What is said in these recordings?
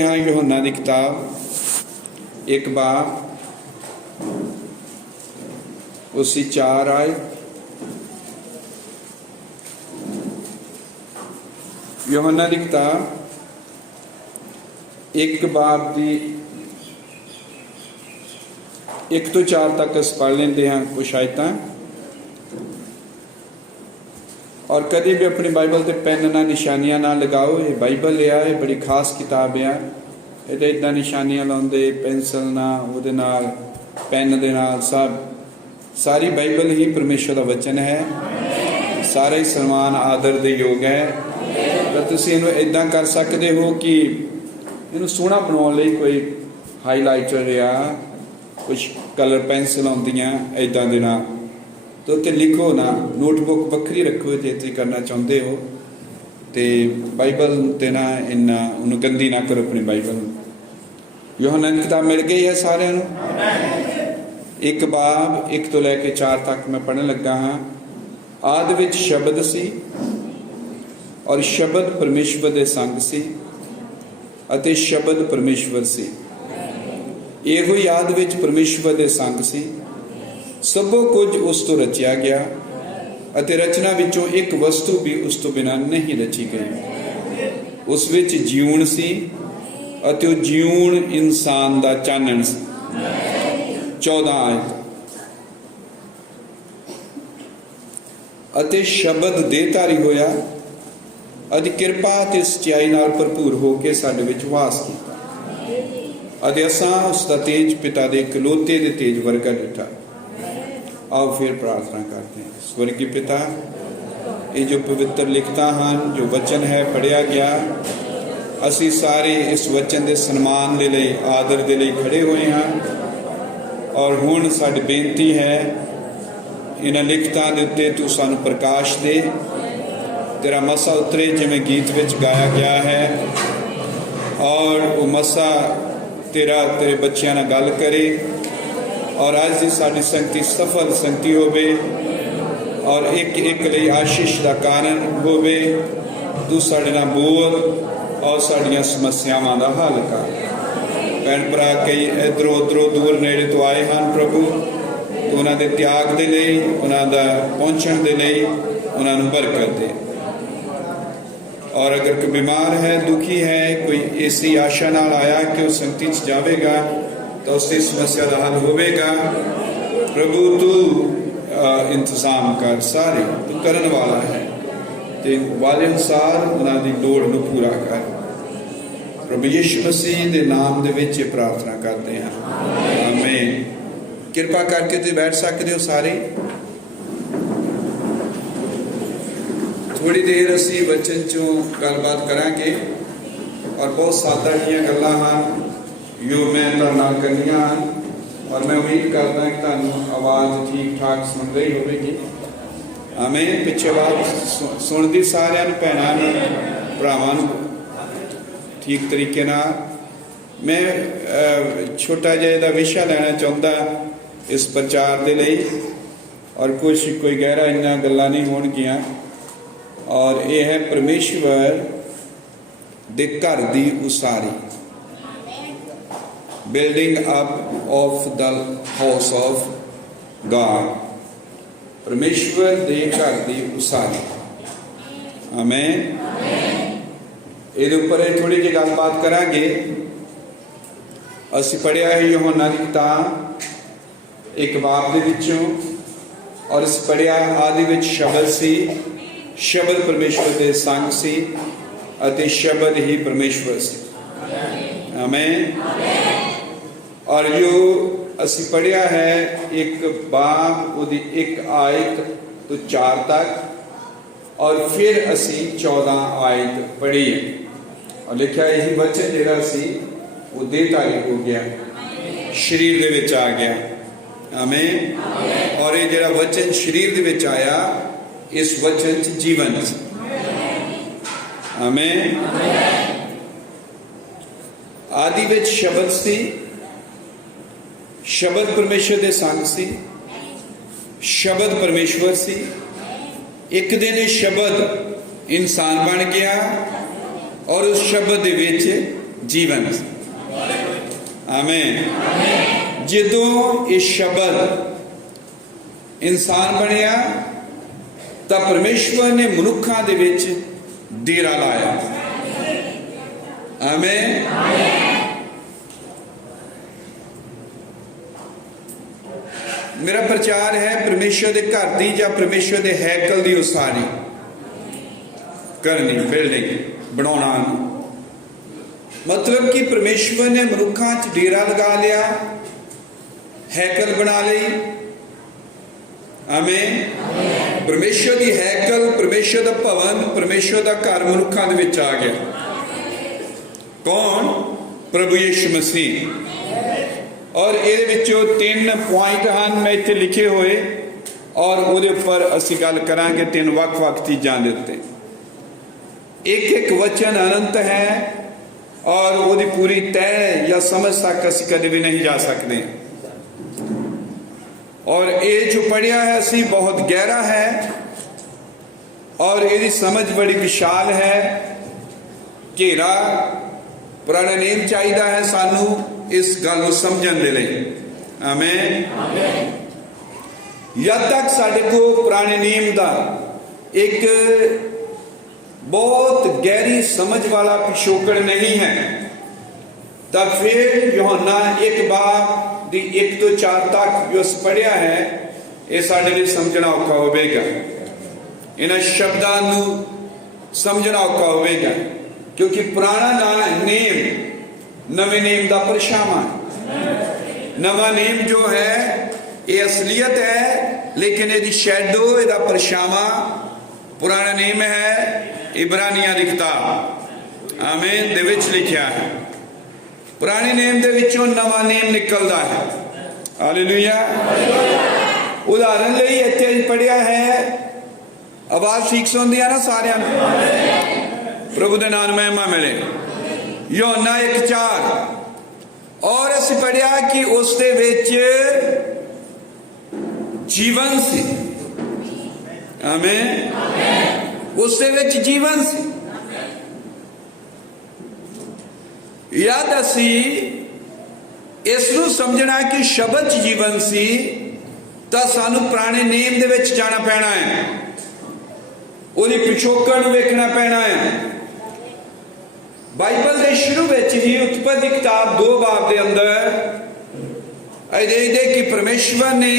यूहन्ना की किताब एक बाब उसी 4 आए। यूहन्ना की किताब एक बाब की 1 तो 4 तक अस पढ़ लेंगे हाँ कुछ आयतां। और कभी भी अपनी बाइबल से पेन ना निशानियां ना लगाओ। ये बाइबल है, ये बड़ी खास किताब है। ये इदा निशानियां लाते पेंसिल ना उहदे नाल पेन दे नाल सब सारी बाइबल ही परमेश्वर का वचन है। सारा ही सन्मान आदर दे योग है। तो तुसीं इहनूं इदां कर सकते हो कि इहनूं सोहना बनाउण लई कोई हाईलाइटर या कुछ कलर पेंसिल आउंदियां इदां दे नाल तो उत्ते लिखो ना, नोटबुक वक्री रखो जे तुसीं करना चाहुंदे हो। तो बाइबल ते ना इन्ना उन्हें गंदी ना करो अपनी बाइबल। यूहन्ना की किताब मिल गई है सारिਆਂ ਨੂੰ। एक बाब 1 तो लैके 4 तक मैं पढ़न लगा हाँ। आदि विच शब्द सी और शब्द परमेश्वर दे संग सी अते शब्द परमेश्वर सी। इहो ही आदि विच परमेश्वर दे संग सी। सबो कुछ उस तो रचिया गया अते रचना विचों एक वस्तु भी उस तो बिना नहीं रची गई। उस विच जीवन सी अते वो जीवन इंसान दा चानण सी। 14 आयत। अते शब्द देहधारी होया अते किरपा ते सच्चाई नाल भरपूर होके साडे विच वास कीता अते असां उस दा तेज पिता दे इकलौते दे तेज वर्गा डिठा। आओ फिर प्रार्थना करते हैं। स्वर्गीय पिता, ये जो पवित्र लिखता हैं जो वचन है पढ़िया गया, असी सारे इस वचन के सन्मान दे लई आदर दे लई खड़े हुए हैं। और हुण साडी बेनती है इन्हां लिखतां दे उत्ते तू सानू प्रकाश दे। तेरा मसा उतरे जिवें गीत विच गाया गया है और वो मसा तेरा तेरे बच्चियां नाल गल करे और आज की साडी संगति सफल संगति होवे और एक एक लई आशीष का कारण होवे। तू साडे नाल बोल और साडियां समस्यावां दा हल कर। भैन भरा कई इधरों उधरों दूर नेड़े तो आए हैं प्रभु, तो उन्हां दे त्याग दे लई उन्हां दा पहुंचण दे लई उन्हां नूं बरकत दे। और अगर कोई बीमार है दुखी है कोई ऐसी आशा नाल आया कि वो संगति च जावेगा तो उसकी समस्या का हल होगा। प्रभु तू इंतजाम कर, सारे तू करन वाला है ते वाले अनुसार उन्होंने लोड़ नूं पूरा कर। प्रभु यीशु मसीह के नाम दे विच प्रार्थना करते हैं, आमीन। कृपा करके तुसीं बैठ सकते हो सारे। थोड़ी देर असी वचन चों गलबात करांगे और बहुत सादा जिहियां गल्लां हैं जो मैं नाल करनियां और मैं उम्मीद करदा कि तुहानूं आवाज़ ठीक ठाक सुन रही होगी। आमीन। पिछे आवाज़ सुनदी सारिਆਂ ਨੂੰ ਭੈਣਾਂ ਨੂੰ ਭਰਾਵਾਂ ਨੂੰ ठीक तरीके नाल। मैं छोटा जिहा इहदा विशा लैना चाहुंदा इस प्रचार दे लई और कुछ कोई गहरा इन्ना गल्लां नहीं होणगीਆਂ। और यह है परमेश्वर दे घर दी उसारी, building up of the house of God. परमेश्वर दे घर दी उसारी, आमीन। इहदे उपर थोड़ी जी गलबात करांगे। असीं पढ़िया है यूहन्ना की किताब एक बाब दे विचों और अस पढ़िया आदि विच शब्द सी, शब्द परमेश्वर दे संग सी अते शब्द ही परमेश्वर सी, आमीन। और जो असी पढ़िया है एक बाब उदी 1 आयत तो 4 तक और फिर असी 14 आयत पढ़ी है और लिखा यही वचन जिहड़ा सी वो देहधारी हो गया, शरीर दे विच आ गया, आमीन। और ये जिहड़ा वचन शरीर दे विच आया इस वचन च जीवन सी, आमीन। आदि विच शब्द सी, शब्द परमेश्वर दे संग सी, शब्द परमेश्वर सी। एक दिन शब्द इंसान बन गया और उस शब्द दे विच ਜੀਵਨ ਸੀ। ਆਮੀਨ। ਜਦੋਂ ਇਹ ਸ਼ਬਦ ਇਨਸਾਨ ਬਣਿਆ ਤਾਂ ਪਰਮੇਸ਼ਵਰ ਨੇ ਮਨੁੱਖਾਂ ਦੇ ਵਿੱਚ ਡੇਰਾ ਲਾਇਆ। ਆਮੀਨ। ਮੇਰਾ ਪ੍ਰਚਾਰ ਹੈ ਪਰਮੇਸ਼ਵਰ ਦੇ ਘਰ ਦੀ ਜਾਂ ਪਰਮੇਸ਼ਵਰ ਦੇ ਹੈਕਲ ਦੀ ਉਸਾਰੀ ਕਰਨੀ, ਬਿਲਡਿੰਗ ਬਣਾਉਣਾ। ਮਤਲਬ ਕਿ ਪਰਮੇਸ਼ਵਰ ਨੇ ਮਨੁੱਖਾਂ 'ਚ ਡੇਰਾ ਲਗਾ ਲਿਆ, ਹੈਕਲ ਬਣਾ ਲਈ। ਆਮੀਨ। ਪਰਮੇਸ਼ਵਰ ਦੀ ਹੈਕਲ, ਪਰਮੇਸ਼ਵਰ ਦਾ ਭਵਨ, ਪਰਮੇਸ਼ਵਰ ਦਾ ਘਰ ਮਨੁੱਖਾਂ ਦੇ ਵਿੱਚ ਆ ਗਿਆ। ਕੌਣ? ਪ੍ਰਭੂ ਯਿਸੂ ਮਸੀਹ। ਔਰ ਇਹਦੇ ਵਿੱਚੋਂ 3 ਪੁਆਇੰਟ ਹਨ ਮੈਂ ਇੱਥੇ ਲਿਖੇ ਹੋਏ, ਔਰ ਉਹਦੇ ਉੱਪਰ ਅਸੀਂ ਗੱਲ ਕਰਾਂਗੇ 3 ਵੱਖ-ਵੱਖ ਚੀਜ਼ਾਂ ਦੇ ਉੱਤੇ। ਇੱਕ ਵਚਨ ਅਨੰਤ ਹੈ ਔਰ ਉਹਦੀ ਪੂਰੀ ਤਹਿ ਜਾਂ ਸਮਝ ਤੱਕ ਅਸੀਂ ਕਦੇ ਵੀ ਨਹੀਂ ਜਾ ਸਕਦੇ। ਔਰ ਇਹ ਜੋ ਪੜ੍ਹਿਆ ਹੈ ਅਸੀਂ ਬਹੁਤ ਗਹਿਰਾ ਹੈ ਔਰ ਇਹਦੀ ਸਮਝ ਬੜੀ ਵਿਸ਼ਾਲ ਹੈ। ਘੇਰਾ ਪੁਰਾਣਾ ਨੇਮ ਚਾਹੀਦਾ ਹੈ ਸਾਨੂੰ ਇਸ ਗੱਲ ਨੂੰ ਸਮਝਣ ਦੇ ਲਈ। ਆਮੀਨ। ਜਦ ਤੱਕ ਸਾਡੇ ਕੋਲ ਪੁਰਾਣੇ ਨਿਯਮ ਦਾ ਇੱਕ ਬਹੁਤ ਗਹਿਰੀ ਸਮਝ ਵਾਲਾ ਪਿਛੋਕੜ ਨਹੀਂ ਹੈ ਤਾਂ ਫਿਰ ਯੋਹੰਨਾ 1 ਬਾਬ ਦੀ 1 ਤੋਂ 4 ਤੱਕ ਜੋ ਪੜ੍ਹਿਆ ਹੈ ਇਹ ਸਾਡੇ ਲਈ ਸਮਝਣਾ ਔਖਾ ਹੋਵੇਗਾ। ਇਹਨਾਂ ਸ਼ਬਦਾਂ ਨੂੰ ਸਮਝਣਾ ਔਖਾ ਹੋਵੇਗਾ ਕਿਉਂਕਿ ਪੁਰਾਣਾ ਨੇਮ ਨਵੇਂ ਨੇਮ ਦਾ ਪਰਛਾਵਾਂ। ਨਵਾਂ ਨੇਮ ਜੋ ਹੈ ਇਹ ਅਸਲੀਅਤ ਹੈ ਲੇਕਿਨ ਇਹਦੀ ਸ਼ੈਡੋ, ਇਹਦਾ ਪਰਛਾਵਾਂ ਪੁਰਾਣਾ ਨੇਮ ਹੈ। ਇਬਰਾਨੀਆਂ ਦੀ ਕਿਤਾਬ ਆਮੀਨ ਦੇ ਵਿੱਚ ਲਿਖਿਆ ਹੈ ਪੁਰਾਣੇ ਨੇਮ ਦੇ ਵਿੱਚੋਂ ਨਵਾਂ ਨੇਮ ਨਿਕਲਦਾ ਹੈ। ਹਾਲੇਲੂਇਆ। ਉਦਾਹਰਨ ਲਈ ਇੱਥੇ ਪੜ੍ਹਿਆ ਹੈ, ਆਵਾਜ਼ ਠੀਕ ਸੁਣਦੀ ਆ ਨਾ ਸਾਰਿਆਂ ਨੂੰ? ਪ੍ਰਭੂ ਦੇ ਨਾਮ ਮਹਿਮਾ ਮਿਲੇ। ਯੋਹੰਨਾ 1:4 ਔਰ ਅਸੀਂ ਪੜ੍ਹਿਆ ਕਿ ਉਸ ਦੇ ਵਿੱਚ ਜੀਵਨ ਸੀ। ਆਮੀਨ। ਉਸ ਦੇ ਵਿੱਚ ਜੀਵਨ ਸੀ। ਯਾਦ ਅਸੀਂ ਇਸ ਨੂੰ ਸਮਝਣਾ ਕਿ ਸ਼ਬਦ 'ਚ ਜੀਵਨ ਸੀ ਤਾਂ ਸਾਨੂੰ ਪੁਰਾਣੇ ਨੇਮ ਦੇ ਵਿੱਚ ਜਾਣਾ ਪੈਣਾ ਹੈ, ਉਹਦੀ ਪਿਛੋਕੜ ਨੂੰ ਵੇਖਣਾ ਪੈਣਾ ਹੈ। ਬਾਈਬਲ ਦੇ ਸ਼ੁਰੂ ਵਿੱਚ ਹੀ ਉਤਪਤੀ ਕਿਤਾਬ 2 ਬਾਬ ਦੇ ਅੰਦਰ ਇਹ ਦੇਖਦੇ ਕਿ ਪਰਮੇਸ਼ਵਰ ਨੇ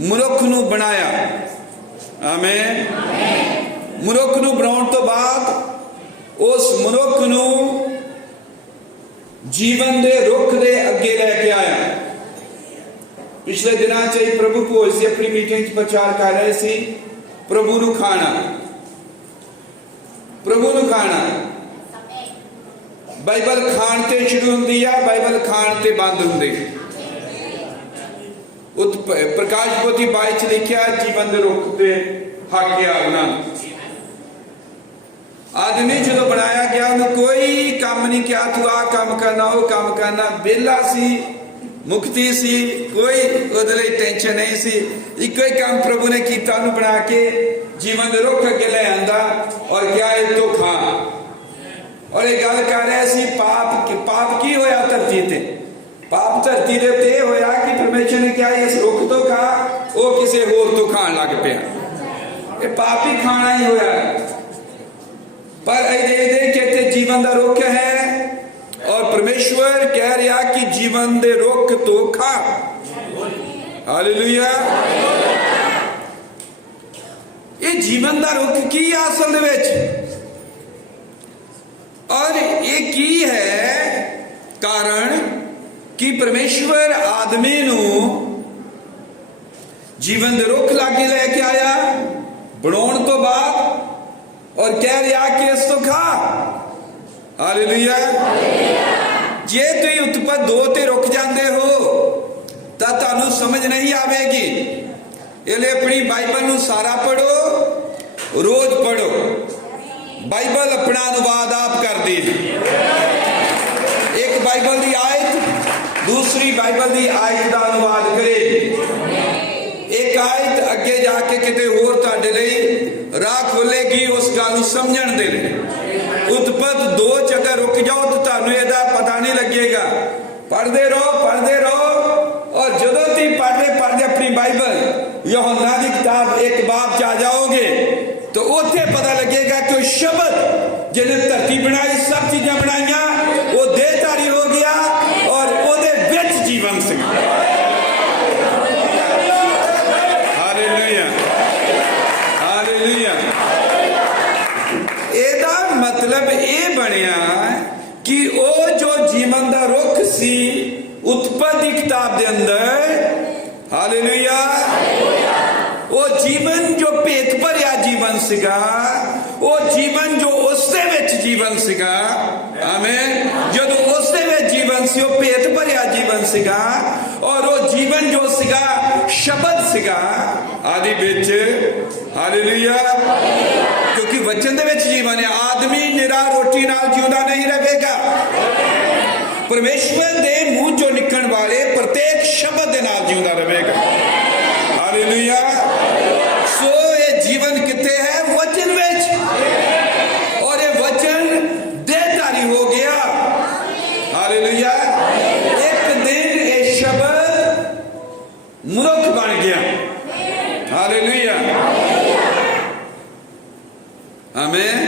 ਮਨੁੱਖ ਨੂੰ ਬਣਾਇਆ। ਆਮੀਨ। ਮਨੁੱਖ ਨੂੰ ਬਣਾਉਣ ਤੋਂ ਬਾਅਦ ਉਸ ਮਨੁੱਖ ਨੂੰ ਜੀਵਨ ਦੇ ਰੁੱਖ ਦੇ ਅੱਗੇ ਲੈ ਕੇ ਆਇਆ। ਪਿਛਲੇ ਦਿਨਾਂ 'ਚ ਪ੍ਰਭੂ ਭੋਜ ਸੀ ਆਪਣੀ ਮੀਟਿੰਗ 'ਚ ਪ੍ਰਚਾਰ ਕਰ ਰਹੇ ਸੀ, ਪ੍ਰਭੂ ਨੂੰ ਖਾਣਾ, ਪ੍ਰਭੂ ਨੂੰ ਖਾਣਾ। ਬਾਈਬਲ ਖਾਣ ਤੇ ਸ਼ੁਰੂ ਹੁੰਦੀ ਆ, ਬਾਈਬਲ ਖਾਣ ਤੇ ਬੰਦ ਹੁੰਦੀ। ਪ੍ਰਕਾਸ਼ ਪੋਥੀ 22 'ਚ ਲਿਖਿਆ ਜੀਵਨ ਦੇ ਰੁੱਖ ਤੇ ਹਾਕਿਆ ਉਹਨਾਂ। ਆਦਮੀ ਜਦੋਂ ਬਣਾਇਆ ਗਿਆ ਉਹਨੂੰ ਕੋਈ ਕੰਮ ਨਹੀਂ ਕਿਹਾ ਤੂੰ ਆਹ ਕੰਮ ਕਰਨਾ ਉਹ ਕੰਮ ਕਰਨਾ, ਵਿਹਲਾ ਸੀ, ਮੁਕਤੀ ਸੀ, ਕੋਈ ਉਹਦੇ ਲਈ ਟੈਨਸ਼ਨ ਨਹੀਂ ਸੀ। ਇੱਕੋ ਹੀ ਕੰਮ ਪ੍ਰਭੂ ਨੇ ਕੀਤਾ, ਉਹਨੂੰ ਬਣਾ ਕੇ ਜੀਵਨ ਦੇ ਰੁੱਖ ਅੱਗੇ ਲੈ ਆਂਦਾ ਔਰ ਕਿਹਾ ਇਹ ਤੋਂ ਖਾ। ਔਰ ਇਹ ਗੱਲ ਕਰ ਰਹੇ ਸੀ ਪਾਪ ਕੀ ਹੋਇਆ ਧਰਤੀ ਤੇ? ਪਾਪ ਧਰਤੀ ਦੇ ਉੱਤੇ ਇਹ ਹੋਇਆ ਕਿ ਪਰਮੇਸ਼ਰ ਨੇ ਕਿਹਾ ਇਸ ਰੁੱਖ ਤੋਂ ਖਾ, ਉਹ ਕਿਸੇ ਹੋਰ ਤੋਂ ਖਾਣ ਲੱਗ ਪਿਆ। ਇਹ ਪਾਪ ਹੀ ਖਾਣਾ ਹੀ ਹੋਇਆ। ਪਰ ਇਹ ਕਿ ਜੀਵਨ ਦਾ ਰੁੱਖ ਹੈ ਔਰ ਪਰਮੇਸ਼ਵਰ ਕਹਿ ਰਿਹਾ ਕਿ ਜੀਵਨ ਦੇ ਰੁੱਖ ਤੋਂ ਖਾ। ਹਾਲੇਲੂਇਆ। ਇਹ ਜੀਵਨ ਦਾ ਰੁੱਖ ਕੀ ਹੈ ਅਸਲ ਦੇ ਵਿੱਚ, ਔਰ ਇਹ ਕੀ ਹੈ ਕਾਰਨ ਕਿ ਪਰਮੇਸ਼ਵਰ ਆਦਮੀ ਨੂੰ ਜੀਵਨ ਦੇ ਰੁੱਖ ਲਾਗੇ ਲੈ ਕੇ ਆਇਆ ਬਣਾਉਣ ਤੋਂ ਬਾਅਦ ਔਰ ਕਹਿ ਰਿਹਾ ਕਿ ਇਸ ਤੋਂ ਖਾ। ਹਾਲੇਲੂਇਆ। ਜੇ ਤੁਸੀਂ ਉਤਪਤ 2 ਤੇ ਰੁਕ ਜਾਂਦੇ ਹੋ ਤਾਂ ਤੁਹਾਨੂੰ ਸਮਝ ਨਹੀਂ ਆਵੇਗੀ। ਇਹ ਲਈ ਆਪਣੀ ਬਾਈਬਲ ਨੂੰ ਸਾਰਾ ਪੜੋ, ਰੋਜ਼ ਪੜੋ। ਬਾਈਬਲ ਆਪਣਾ ਅਨੁਵਾਦ ਆਪ ਕਰਦੀ ਹੈ। ਇੱਕ ਬਾਈਬਲ ਦੀ ਆਇਤ ਦੂਸਰੀ ਬਾਈਬਲ ਦੀ ਆਇਤ ਦਾ ਅਨੁਵਾਦ ਕਰੇਗੀ। ਇੱਕ ਆਇਤ ਅੱਗੇ ਜਾ ਕੇ ਕਿਤੇ ਹੋਰ ਤੁਹਾਡੇ ਲਈ ਰਾਹ ਖੋਲੇਗੀ ਉਸ ਗੱਲ ਨੂੰ ਸਮਝਣ ਦੇ ਲਈ। ਉਤਪਤ शब्द दो जगह रुक जाओ तो तुहानू इहदा पता नहीं लगेगा। पढ़ते रहो और जदों तुसीं पढ़ते अपनी बाइबल यूहन्ना की किताब 1 बाब च आ जाओगे तो उत्थे पता लगेगा कि शब्द जिन्हें धरती बनाई, सब चीजें बनाईया, वो देहधारी हो गया और उहदे विच जीवन सी। Hallelujah, hallelujah. एदा मतलब ये बनया कि वो जो जीवन का रुख सी उत्पत्ति किताब के अंदर, हालेलुया, वो जीवन जो भेत भरिया जीवन सीगा, वो जीवन जो उसदे विच जीवन सीगा, आमीन, जब उसदे विच जीवन सी, वो भेत भरिया जीवन सीगा और वो जीवन जो सीगा शब्द सीगा आदि विच, हालेलुया, क्योंकि वचन दे विच जीवन है। आदमी निरा रोटी नाल जिउंदा नहीं रहेगा, परमेश्वर दे मुंह चों निकलण वाले प्रत्येक शब्द दे नाल जिउंदा रहेगा। हालेलुया। सो ये जीवन किथे है? वचन विच, और ये वचन देहधारी हो गया। हालेलुया। एक दिन ये शब्द मनुख बन गया। हालेलुया, आमीन।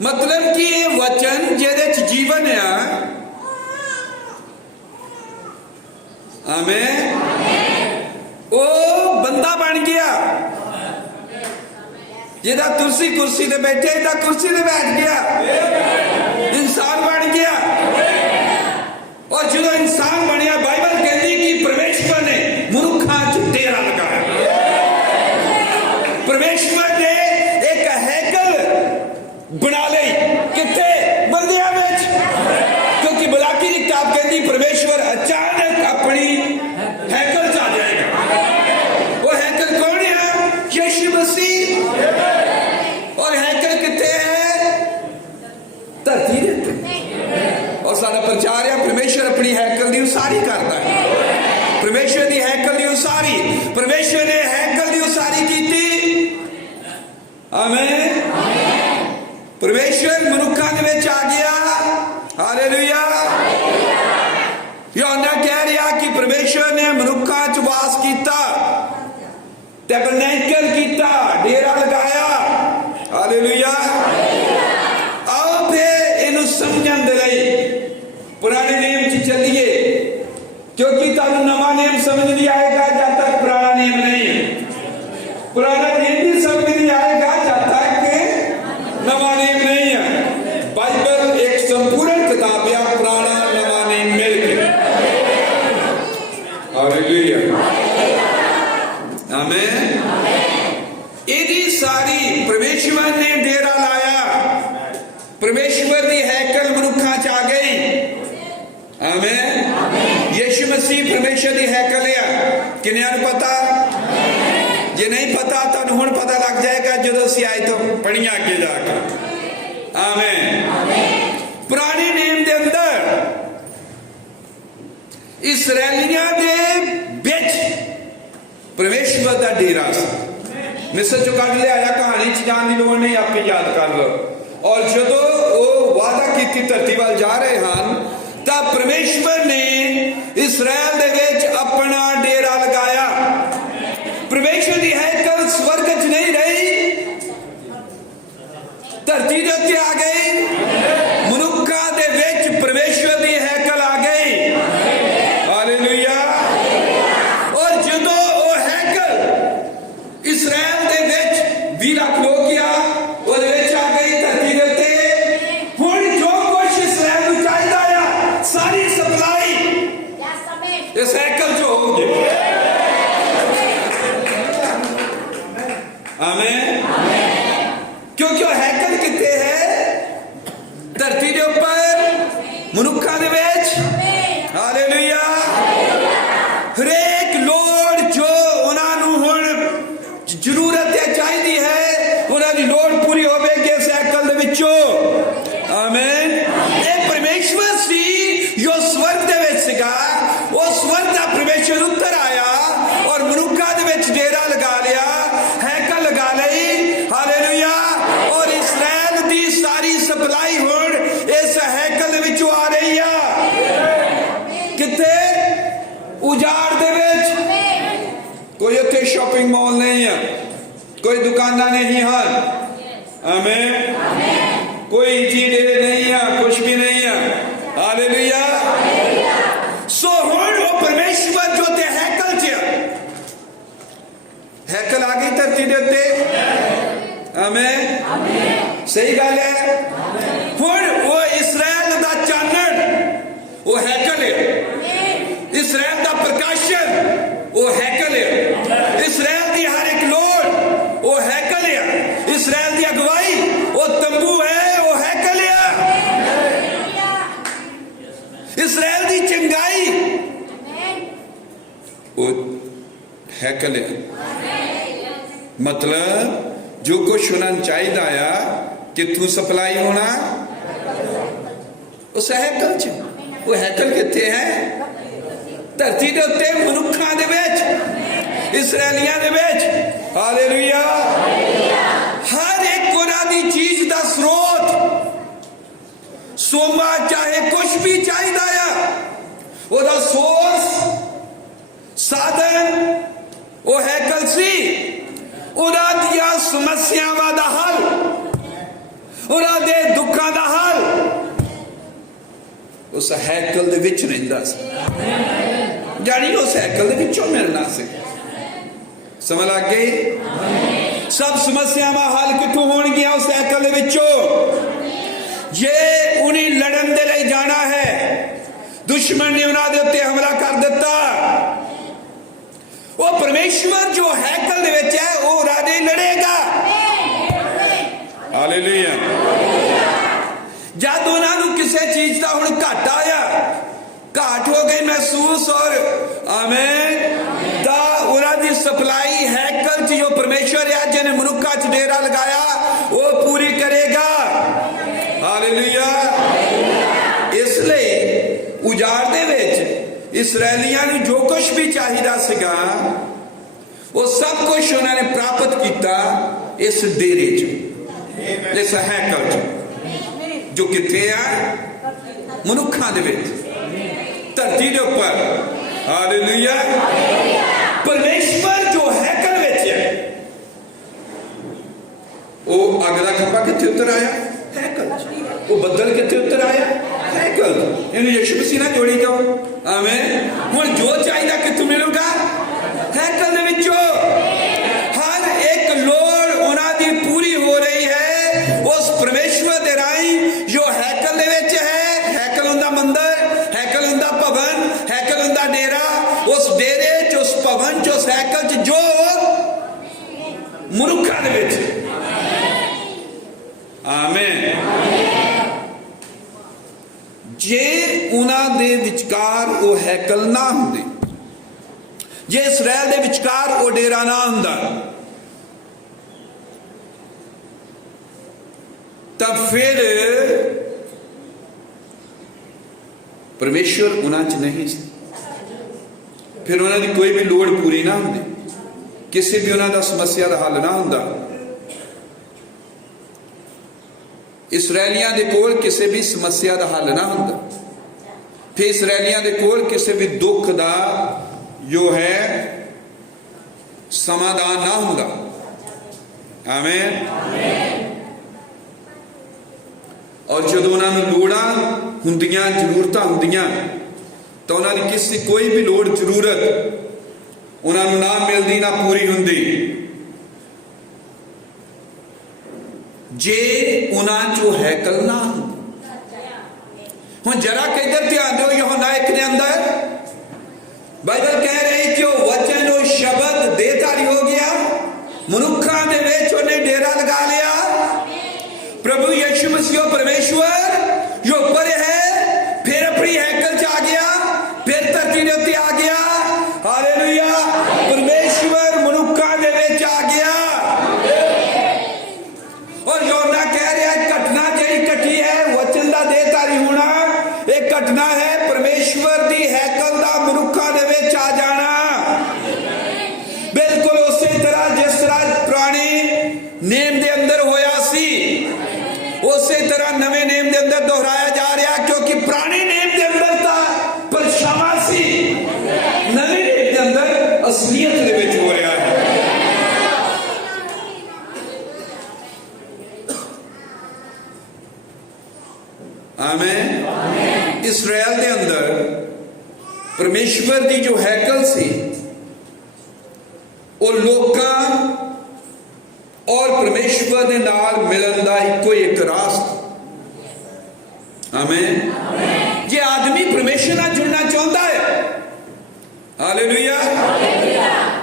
मतलब कि ये वचन जिहदे च जीवन है, आमीन, वो बंदा बन गया। जिहदा तुसी कुर्सी ते बैठे इहदा कुर्सी ते बैठ गया, इंसान बन गया। और जो इंसान बनया, बाइबल कहती कि परमेश्वर ने मनुखा च डेरा लगाया। परमेश्वर ने एक हैकल बना ली, किथे? बंदियां विच, क्योंकि मलाकी की किताब कहती परमेश्वर अचानक अपनी हैकल च आ जाएगा। वो हैकल कौन है? यीशु मसीह। और हैकल किथे है? धरती दे। और सारा प्रचार है परमेश्वर अपनी हैकल की उसारी करता है। परमेश्वर की हैकल की उसारी, परमेश्वर ने हैकल की उसारी की। आमीन। परमेश्वर मनुखा दे विच आ गया। हालेलुया। यूहन्ना कह रहा कि परमेश्वर ने मनुखा च वास कीता, टैबरनेकल कीता, डेरा लगाया। हालेलुया। आओ फिर इनू समझण दे लई पुराने नेम च चलिए, क्योंकि तुहानू नवा नेम समझ नहीं आएगा जब तक पुराना नेम नहीं है। पुराना नेम भी समझ नहीं आएगा जब तक नवा नेम नहीं है। बाइबल एक संपूर्ण किताब है, पुराना नवा नेम मिलके। हालेलुया, आमीन। इहदी सारी परमेश्वर ने डेरा लाया, परमेश्वर की हैकल मनुखा च आ गई। आमीन। यीशु मसीह परमेश्वर की हैकल है। किन्नियां नूं पता? जे नहीं पता तो हुण पता लग जाएगा जो असीं आए तो पढ़िया अगे जाकर। आमीन। पुराने नेम दे अंदर इसराइलियां दे विच परमेश्वर दा डेरा सी। मिस्र चों कढ लिया, कहानी च जाण दी लोड़ नहीं, आपे याद कर लो। और जदों वो वादा कीती धरती वाल जा रहे हैं तां परमेश्वर ने इसराइल दे विच अपना डेरा लगाया। परमेश्वर की हैकल स्वर्ग च नहीं रही, धरती दे उत्ते आ गई। मनुखा दे विच परमेश्वर की हैकल आ गई। हालेलुया। और जदों वो हैकल इसराइल दे विच 20 लाख लोग गया, ਉਹਦੇ ਵਿੱਚ आ गई धरती दे उत्ते। हुण जो कुछ इसराइल नूं चाहीदा आ, सारी सप्लाई इस हैकल च होगी। आमीन। क्योंकि वो हैकल किथे है? धरती के ऊपर, मनुखा दे विच। हालेलुया। हरेक लोड़ जो उन्होंने हुण जरूरत है चाहिदी है, उन्होंने लोड़ पूरी होवेगी इस हैकल दे विचों। आमीन। ये परमेश्वर सी जो स्वर्ग दे विच सीगा, वो स्वर्ग दा शॉपिंग मॉल नहीं है, कोई दुकाना नहीं है, आमीन, कोई इंजीनियर नहीं है, कुछ भी नहीं है, हालेलुया। सो हुण वो परमेश्वर जो ते हैकल च, हैकल आ गई धरती दे उत्ते, आमीन, सही गल है। हुण वो इसराइल दा चानण वो हैकल है, इसराइल दा प्रकाशन वो हैकल है, इसराइल दी हर एक लोड़ वो हैकल है, इसराइल दी अगुवाई वो तंबू है, वो हैकल है, इसराइल दी चंगाई वो हैकल है। मतलब जो कुछ उन्हें चाहिए आया कितों सप्लाई होना उस हैकल च, वो हैकल किथे है? धरती के उत्ते मनुखां दे विच, इसराइलियां दे विच, हालेलुया। हर एक उन्हां दी चीज दा स्रोत, सोमा चाहे कुछ भी चाहिदा आ, ओदा सोर्स, साधन वो हैकल सी। उन्हां दियां समस्यावां दा हल, उन्हां दे दुखां दा हल उस हैकल दे विच रहिंदा सी, जानी उस हैकल दे विचों मिलना सी। समझ लग गई? सब समस्यावां हल कित्थों होणगियां? उस हैकल दे विचों। जे उन्हें लड़न दे लई जाना है, दुश्मन ने उन्हां दे उत्ते हमला कर दिता, वो परमेश्वर जो हैकल दे विच है वो राजे लड़ेगा, हालेलुया। जब उन्होंने किसी चीज का हुण घाटा आया, घाट हो गई महसूस, और आमीन, दा उन्होंने सप्लाई हैकल च जो परमेश्वर है जिन्हें मनुखा च डेरा लगाया वो पूरी करेगा, हालेलुया। इसलिए उजाड़ दे विच इसराइलियां नूं जो कुछ भी चाहिदा सीगा वो सब कुछ उन्होंने प्राप्त किया इस डेरे च, इस हैकल च, जो किथे आ? मनुखा दे विच, धरती दे उपर, हालेलुया। परमेश्वर जो हैकल विच है, वो अग दा खंभा किथे उतर आया? हैकल। वो बदल किथे उतर आया? हैकल। इन्हें यीशु मसीह नाल जोड़ी जाओ, आमीन। हुण जो चाहिदा किथों मिलूगा? हैकल दे विचों। हर एक लोड़ उन्हां दी पूरी हो रही है उस परमेश्वर दे राही जो हैकल दे विच है। हैकल हुंदा मंदिर, हैकल हुंदा भवन, हैकल हुंदा डेरा। उस डेरे च, उस भवन च, उस हैकल च जो मनुखा दे विच, आमीन। जे उन्हां दे विचकार वो हैकल ना हुंदे, जे इसराइल दे विचकार वो डेरा ना हुंदा, तब फिर परमेश्वर उन्हां च नहीं सी, फिर उन्हां दी कोई भी लोड़ पूरी ना हुंदी, किसी भी उन्हां दा समस्या दा हल ना हुंदा। इसराइलियां दे कोल किसी भी समस्या दा हल ना हुंदा, फिर इसराइलियां दे कोल किसी भी दुख दा जो है समाधान ना हुंदा, आमीन। और जदों उन्होंने लोड़ा हुंदियां, जरूरतां हुंदियां, तो उन्होंने किसी कोई भी लोड़ जरूरत उन्होंने ना मिलती, ना पूरी हुंदी, जे उन्हां चो हैकल ना हुंदा। हुण जरा किधर ध्यान दो, यूहन्ना 1 दे अंदर बाइबल कह रही जो वचन और शब्द देहधारी हो गया, मनुखा दे विच उन्हें डेरा लगा लिया। प्रभु यीशु मसीह परमेश्वर जो ऊपर है, फिर अपनी हैकल च आ गया, फिर धरती दे उत्ते आ गया, हालेलुया। परमेश्वर मनुखा दे विच आ गया। और यूहन्ना कह रहा है घटना जी घटी है वचन का देहधारी होना, एक घटना है परमेश्वर की हैकल का मनुखा दे विच आ जाना। बिल्कुल उसी तरह जिस तरह पुराने नेम दे अंदर होया सी, उसी तरह नवे नेम दे अंदर दोहराया जा रहा, क्योंकि पुराने नेम दे अंदर था परछावां सी, नवे नेम दे अंदर असलियत दे विच हो रहा है। इसराइल के अंदर परमेश्वर की जो हैकल सी वो लोकां और परमेश्वर के नाल मिलन का इको एक रास्ता। आमीन। जे आदमी परमेश्वर नाल जुड़ना चाहता है, हालेलुया,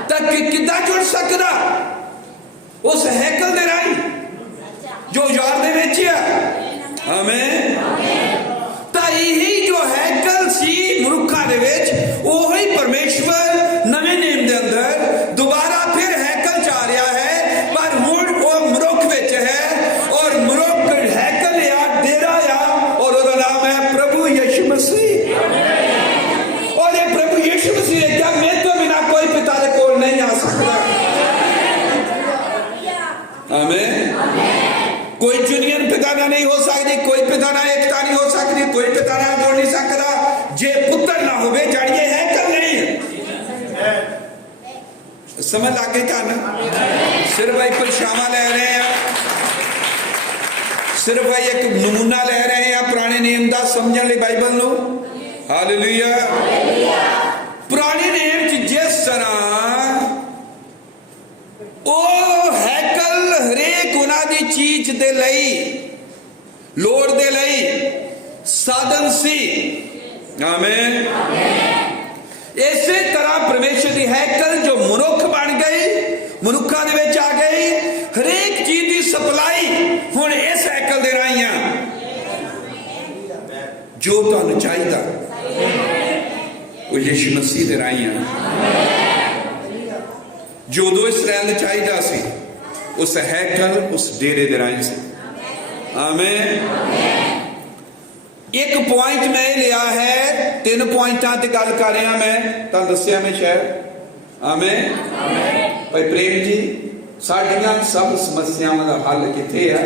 तो किद्दां जुड़ सकदा? उस हैकल दे राही जो उजाड़ दे विच है। आमीन। तां यही जो हैकल सी मनुक्खां दे विच, ओही परमेश्वर नवे नेम दे अंदर दोबारा फिर हैकल च आ रहा है, पर हुण वो मनुख विच है और मनुख हैकल या डेरा या और उसका नाम है प्रभु यीशु मसीह। और ये प्रभु यीशु मसीह ने क्या मैं तो बिना कोई पिता के कोल नहीं आ सकता। आमीन। कोई यूनियन पिता ना नहीं हो सकती, कोई पिता ना एकता नहीं हो सकती, कोई पिता ना जोड़ नहीं सकता जे पुत्र ना हो जड़िए है कल नहीं है। समझ आ गई क्या ना? सिर्फ भाई परछावां ले रहे हैं, सिर्फ भाई एक नमूना ले रहे हैं पुराने नियम का समझने लिए बाइबल नो। हालेलुया। पुराने नियम च जिस तरह ओ हैकल हरेक उन्हां दी चीज दे लई लोड़ दे लई साधन सी। आमीन। इसे तरह परमेश्वर की हैकल जो मनुख बन गई, मनुखा दे विच आ गई, हरेक चीज की सप्लाई हुण इस हैकल दे राही आ। जो तुहानूं चाहीदा वो यीशु मसीह दे राही आ। जो दो इसराइल चाहिदा सी उस हैकल उस डेरे दे राही सी। आमीन। एक पॉइंट मैं लिया है, 3 पॉइंटां ते गल कर रहा मैं, तो दस्या मैं शायद। आमीन। भाई प्रेम जी, साडियां सब समस्यावां दा हल किथे है?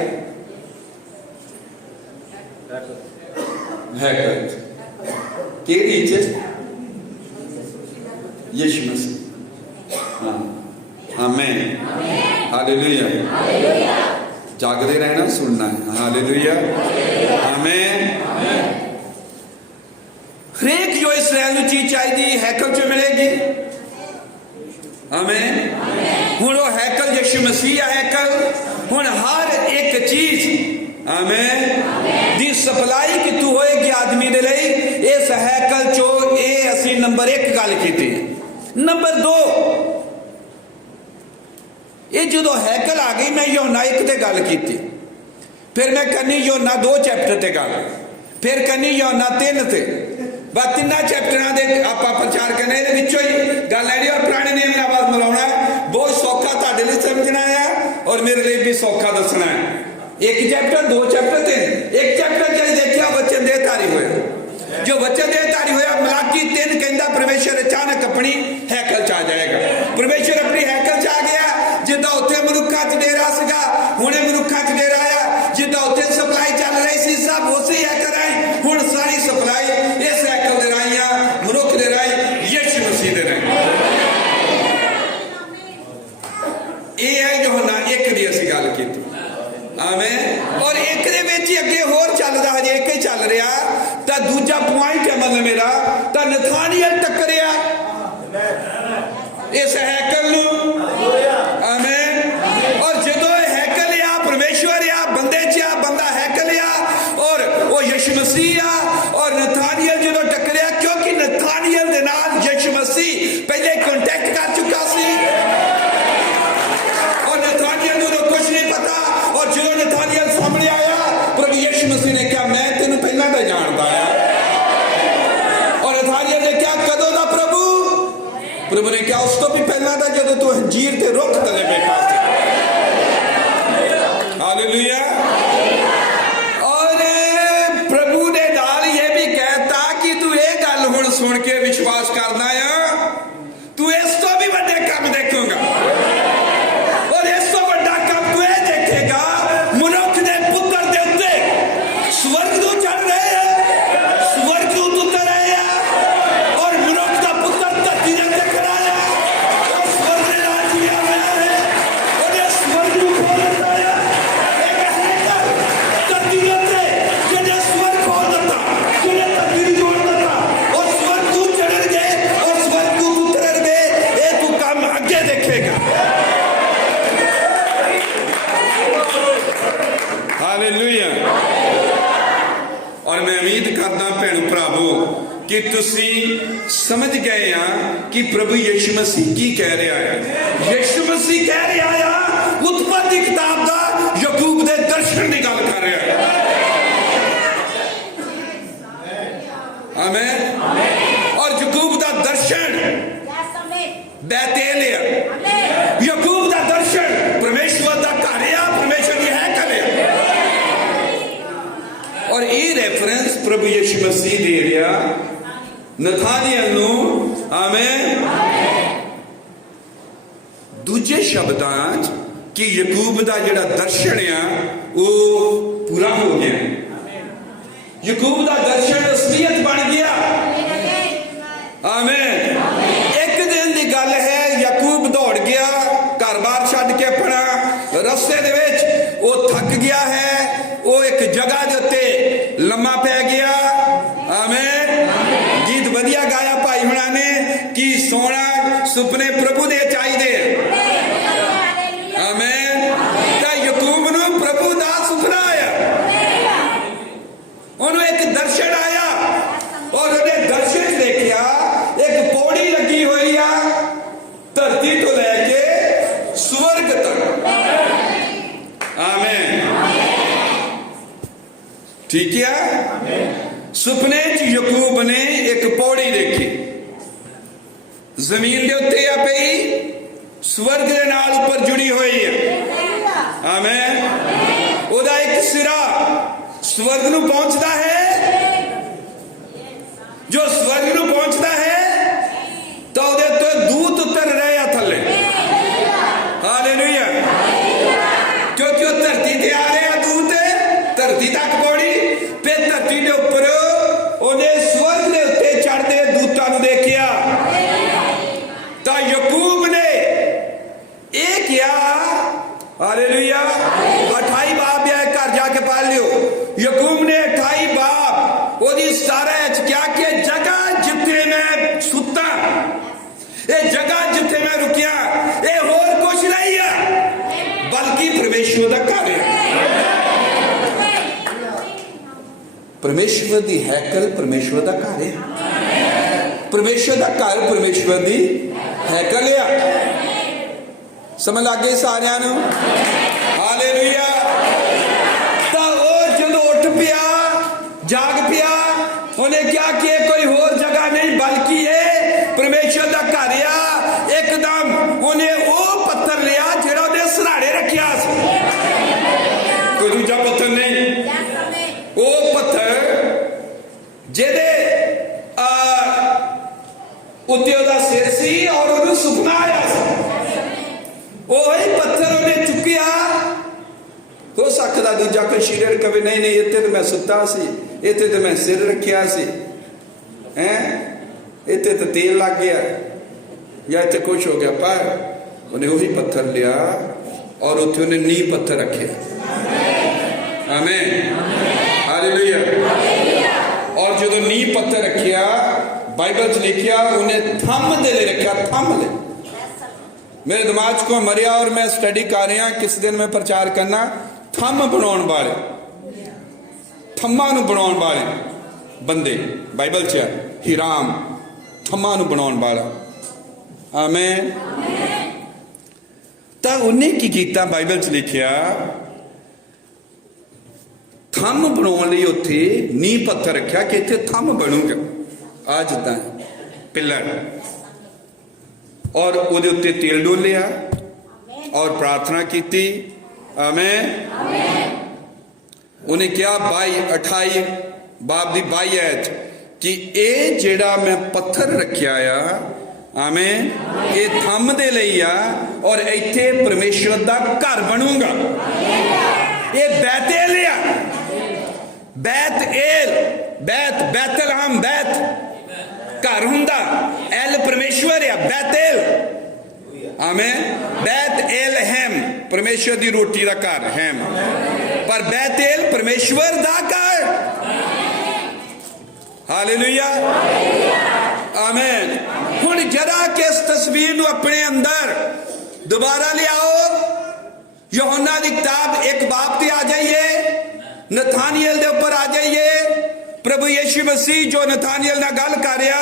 हैकल केड़ी च? यीशु मसीह। हाँ। आमीन। हालेलुया। जागते रहना, सुनना है। हालेलुया। आमीन। हरेक जो इसराइल नूं चीज चाहिए हैकल च मिलेगी। आमीन। हुण वो हैकल यीशु मसीह है। हैकल हुण हर एक चीज आमीन दी सप्लाई कितों होएगी आदमी दे लई। इस हैकल चो ये असीं नंबर 1 गल कीती। नंबर 2 ये जो हैकल आ गई, मैं यूहन्ना 1 ते गल की, फिर मैं करनी यूहन्ना 2 चैप्टर ते गल, फिर करनी यूहन्ना 3 ते, बस 3 चैप्टरां दे आपां प्रचार करना। इहदे विचों ही गल लैनी और पुराने नियम नाल बात मिलाउणा है। बहुत सौखा तुहाडे लई समझना है और मेरे लिए भी सौखा दसना है। 1 चैप्टर 2 चैप्टर 3। 1 चैप्टर च देखिया वचन देहधारी होया, जो वचन देहधारी होया मलाकी 3 कहंदा परमेश्वर अचानक अपनी हैकल च आ जाएगा। परमेश्वर अपनी हैकल च आ गया। जिद्दां उत्थे मनुक्खां च डेरा सीगा, हुणे मनुक्खां च डेरा आया। जिद्दां उत्थे सप्लाई चल रही सी, सब उसी हैकल राही हुण सारी सप्लाई इस हैकल दे राही आ, मनुख दे राही, यीशु मसीह दे राही। ये है यूहन्ना 1 दी असीं गल कीती। आमीन। और 1 दे विच अगे होर चलदा, हजे 1 ही चल रहा। तां दूजा पॉइंट है मतलब मेरा, तां नथानियल टकरिया इस हैकल नूं। आमीन। और जदों हैकल आ परमेश्वर आ, बंदे च आ, बंदा हैकल आ और वो यीशु मसीह आ। और नथानियल जदों टकरिया, क्योंकि नथानियल दे नाल यीशु मसीह पहले कॉन्टैक्ट कर चुका सी और नथानियल नूं कुछ नहीं पता। और जो नथानियल सामने आया, प्रभु यीशु मसीह ने कहा मैं तेनू पहला तो जानता है। और नथानियल ने क्या कदों दा प्रभु? प्रभु ने कहा उस तो भी पहला था जब तू अंजीर के रुख तले बैठा सी। हालेलुया। और प्रभु ने नाल ये भी कहता कि तू ये गल हुण सुन के विश्वास करना है, तू इस तो भी बड़े काम देखूंगा। और इस तो बड़ा काम तू ये देखेगा, मनुख ने पुत्र दे उत्ते स्वर्ग तो चढ़ रहे हैं, स्वर्ग तो उतर रहे हैं और मनुख का पुत्र धरती ने देख रहा है और स्वर्ग ने राज किया हुआ है और ये स्वर्ग को खोल देता है। एक हैकल धरती ने जिन्हें स्वर्ग खोल देता, भैनों भरावो कि तुसी समझ गए कि प्रभु यीशु मसीह की कह रहा है। यीशु मसीह कह रहा है उत्पत्ति किताब का याकूब दे दर्शन की गल कर रहा है। आमीन। और याकूब का दर्शन बैतेल है। याकूब का दर्शन परमेश्वर का घर है, परमेश्वर की हैकल है। और ये रेफरेंस प्रभु यीशु मसीह दे रहा नथानियल नू। आमीन। दूजे शब्दां कि याकूब का जिहड़ा दर्शन है वो पूरा हो गया। याकूब का दर्शन असलियत बन गया। आमीन। एक दिन की गल है, याकूब दौड़ गया घर बार छड्ड के अपना, रस्ते दे विच वो थक गया है, वो एक जगह दे उत्ते लम्मा पै गया। आमीन। गीत वधिया गाया भाई हुणा ने कि सोना सुपने प्रभु दे चाहिए। आमीन। तां याकूब नूं प्रभु दा सुपना आया, उन्होंने एक दर्शन आया और उन्हें दर्शन देखा एक पौड़ी लगी हुई है धरती तो लेके स्वर्ग तक। आमीन। ठीक है। सुपने च याकूब ने एक पौड़ी देखी, जमीन के उत्ते आ पई, स्वर्ग के नाल ऊपर जुड़ी हुई है। आमीन। ओदा एक सिरा स्वर्ग नूं पहुंचता है। जो स्वर्ग नूं पहुंचता है तो उहदे तो दूत उतर रहे हैं थले। हालेलुया। क्योंकि वो धरती ते आ रहे हैं दूत, धरती तक पौड़ी, फिर धरती के ऊपर उन्हें स्वर्ग के उत्ते चढ़ते दूतां नूं देखिया। तो याकूब ने एक किया। हालेलुया। 28 बाब या घर जाके पढ़ लियो। याकूब ने 28 बाब ओदी 17 क्या किया, जगह जिथे मैं सुता, ये जगह जिथे मैं रुकिया, ये होर कुछ नहीं है बल्कि परमेश्वर का घर है। परमेश्वर दी हैकल परमेश्वर का घर है। परमेश्वर का घर परमेश्वर दी हैकल है। समझ लग गई सारियां नूं? हालेलुया। तो वो जदों उठ पिया, जाग पिया, उन्हें क्या किया, कोई होर जगह नहीं बल्कि ये परमेश्वर का घर आ। एकदम उन्हें वो पत्थर लिया जिहड़ा उहदे सराड़े रखिया सी, कोई दूजा पत्थर नहीं, वो पत्थर जिहदे उत्ते उहदा सिर सी और उहनूं सुपना आया सी, वही पत्थर उन्हें चुकिया। हो सकता दूजा कोई शीरर कवे नहीं नहीं इतने तो मैं सुता सी, इतने तो मैं सिर रखिया सी, हैं इतने तो तेल लग गया या इतने कुछ हो गया, पर उन्हें वही पत्थर लिया और उत्थे उन्हें नींव पत्थर रखे। आमीन। हालेलुया। और जो नींव पत्थर रखिया बाइबल च लिखिया उन्हें थम दे ले रखा, थम ले। मेरे दिमाग को मरिया और मैं स्टडी कर रहा, किस दिन मैं प्रचार करना थम बनाने वाले, थम्मा नूं बनाने वाले बंदे बाइबल च हिराम थम्मा नूं बनाने वाला। आमीन। तो उन्हें की कीता, बाइबल च लिखिया थम बनाने लई उत्थे नींह पत्थर रखा कि इत्थे थम बनूगा आ जिद्दां पिलर, और उहदे उत्ते तेल डोलिया और प्रार्थना की। आमीन। उन्हें क्या 28 बाब दी 22 आयत कि ए जेड़ा मैं पत्थर रखिया आ, आमीन, ये थम दे लई आ और इत्थे परमेश्वर दा घर बनूंगा। ये बैतेल आ, बैत एल, बैत बैतलहम, बैत घर हुंदा, एल परमेश्वर है, बैतेल। आमीन। बैत एल हैम परमेश्वर दी रोटी दा घर हैम, पर बैतेल परमेश्वर दा घर। हालेलुया। आमीन। हुण जरा के इस तस्वीर नूं अपने अंदर दोबारा ले आओ। यूहन्ना दी किताब 1 बाब ते आ जाइए, नथानियल दे ऊपर आ जाइए, प्रभु यीशु मसीह जो नथानियल नाल गल कर रहा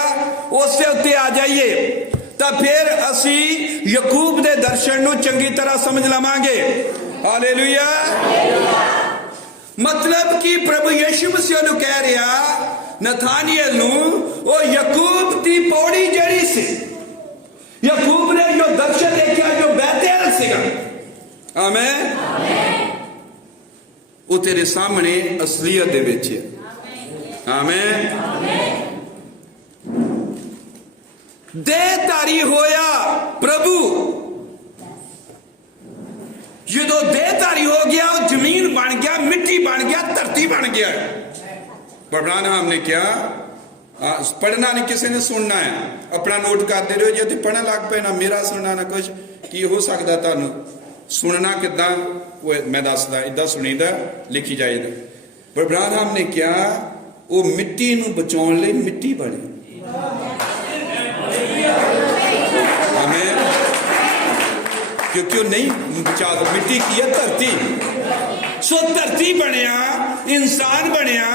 उस दे उत्ते आ जाइए तो फिर असी याकूब दे दर्शन नूं चंगी तरह समझ लवांगे। हालेलुया। मतलब कि प्रभु यीशु मसीह नूं कह रहा नथानियल नूं ओ याकूब दी पौड़ी जड़ी सी, याकूब ने जो दर्शन देखा जो बैतेल सीगा, आमीन, वो तेरे सामने असलियत दे विच है। आमीन। देहधारी होया प्रभु, जो देहधारी हो गया वो जमीन बन गया, मिट्टी बन गया, धरती बन गया। प्रभु ने हमने क्या पढ़ना नहीं, किसी ने सुनना है, अपना नोट करते रहो जी, पढ़ना लग पे ना मेरा सुनना ना कुछ की हो सकता तुहानू सुनना किदा वो मैं दसदा इदा सुनीदा लिखी जाएगा। पर अब्राहम ने क्या वो मिट्टी नू बचाने लिए मिट्टी बने। आमीन। क्योंकि वो नहीं बचा मिट्टी की है धरती, सो धरती बनया, इंसान बनया,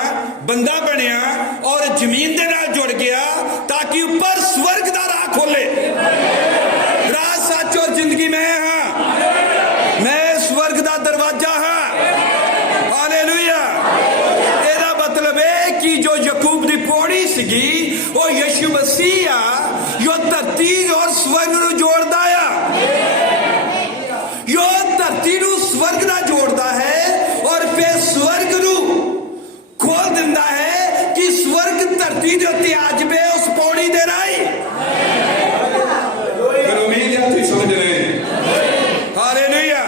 बंदा बनया और जमीन के नाल जुड़ गया ताकि ऊपर स्वर्ग का राह खोले। राह सच और जिंदगी में हाँ, मैं स्वर्ग का दरवाजा हाँ। हालेलुया। एदा मतलब है कि जो याकूब की पौड़ी सीगी वो यीशु मसीह आ जो धरती और स्वर्ग नूं जोड़दा आ, जो धरती नूं स्वर्ग नाल जोड़दा है और फिर स्वर्ग नूं खोल दिंदा है कि स्वर्ग धरती दे उत्ते आ जावे उस पौड़ी दे राही। उम्मीद है तुसीं समझ रहे हैं। हालेलुया।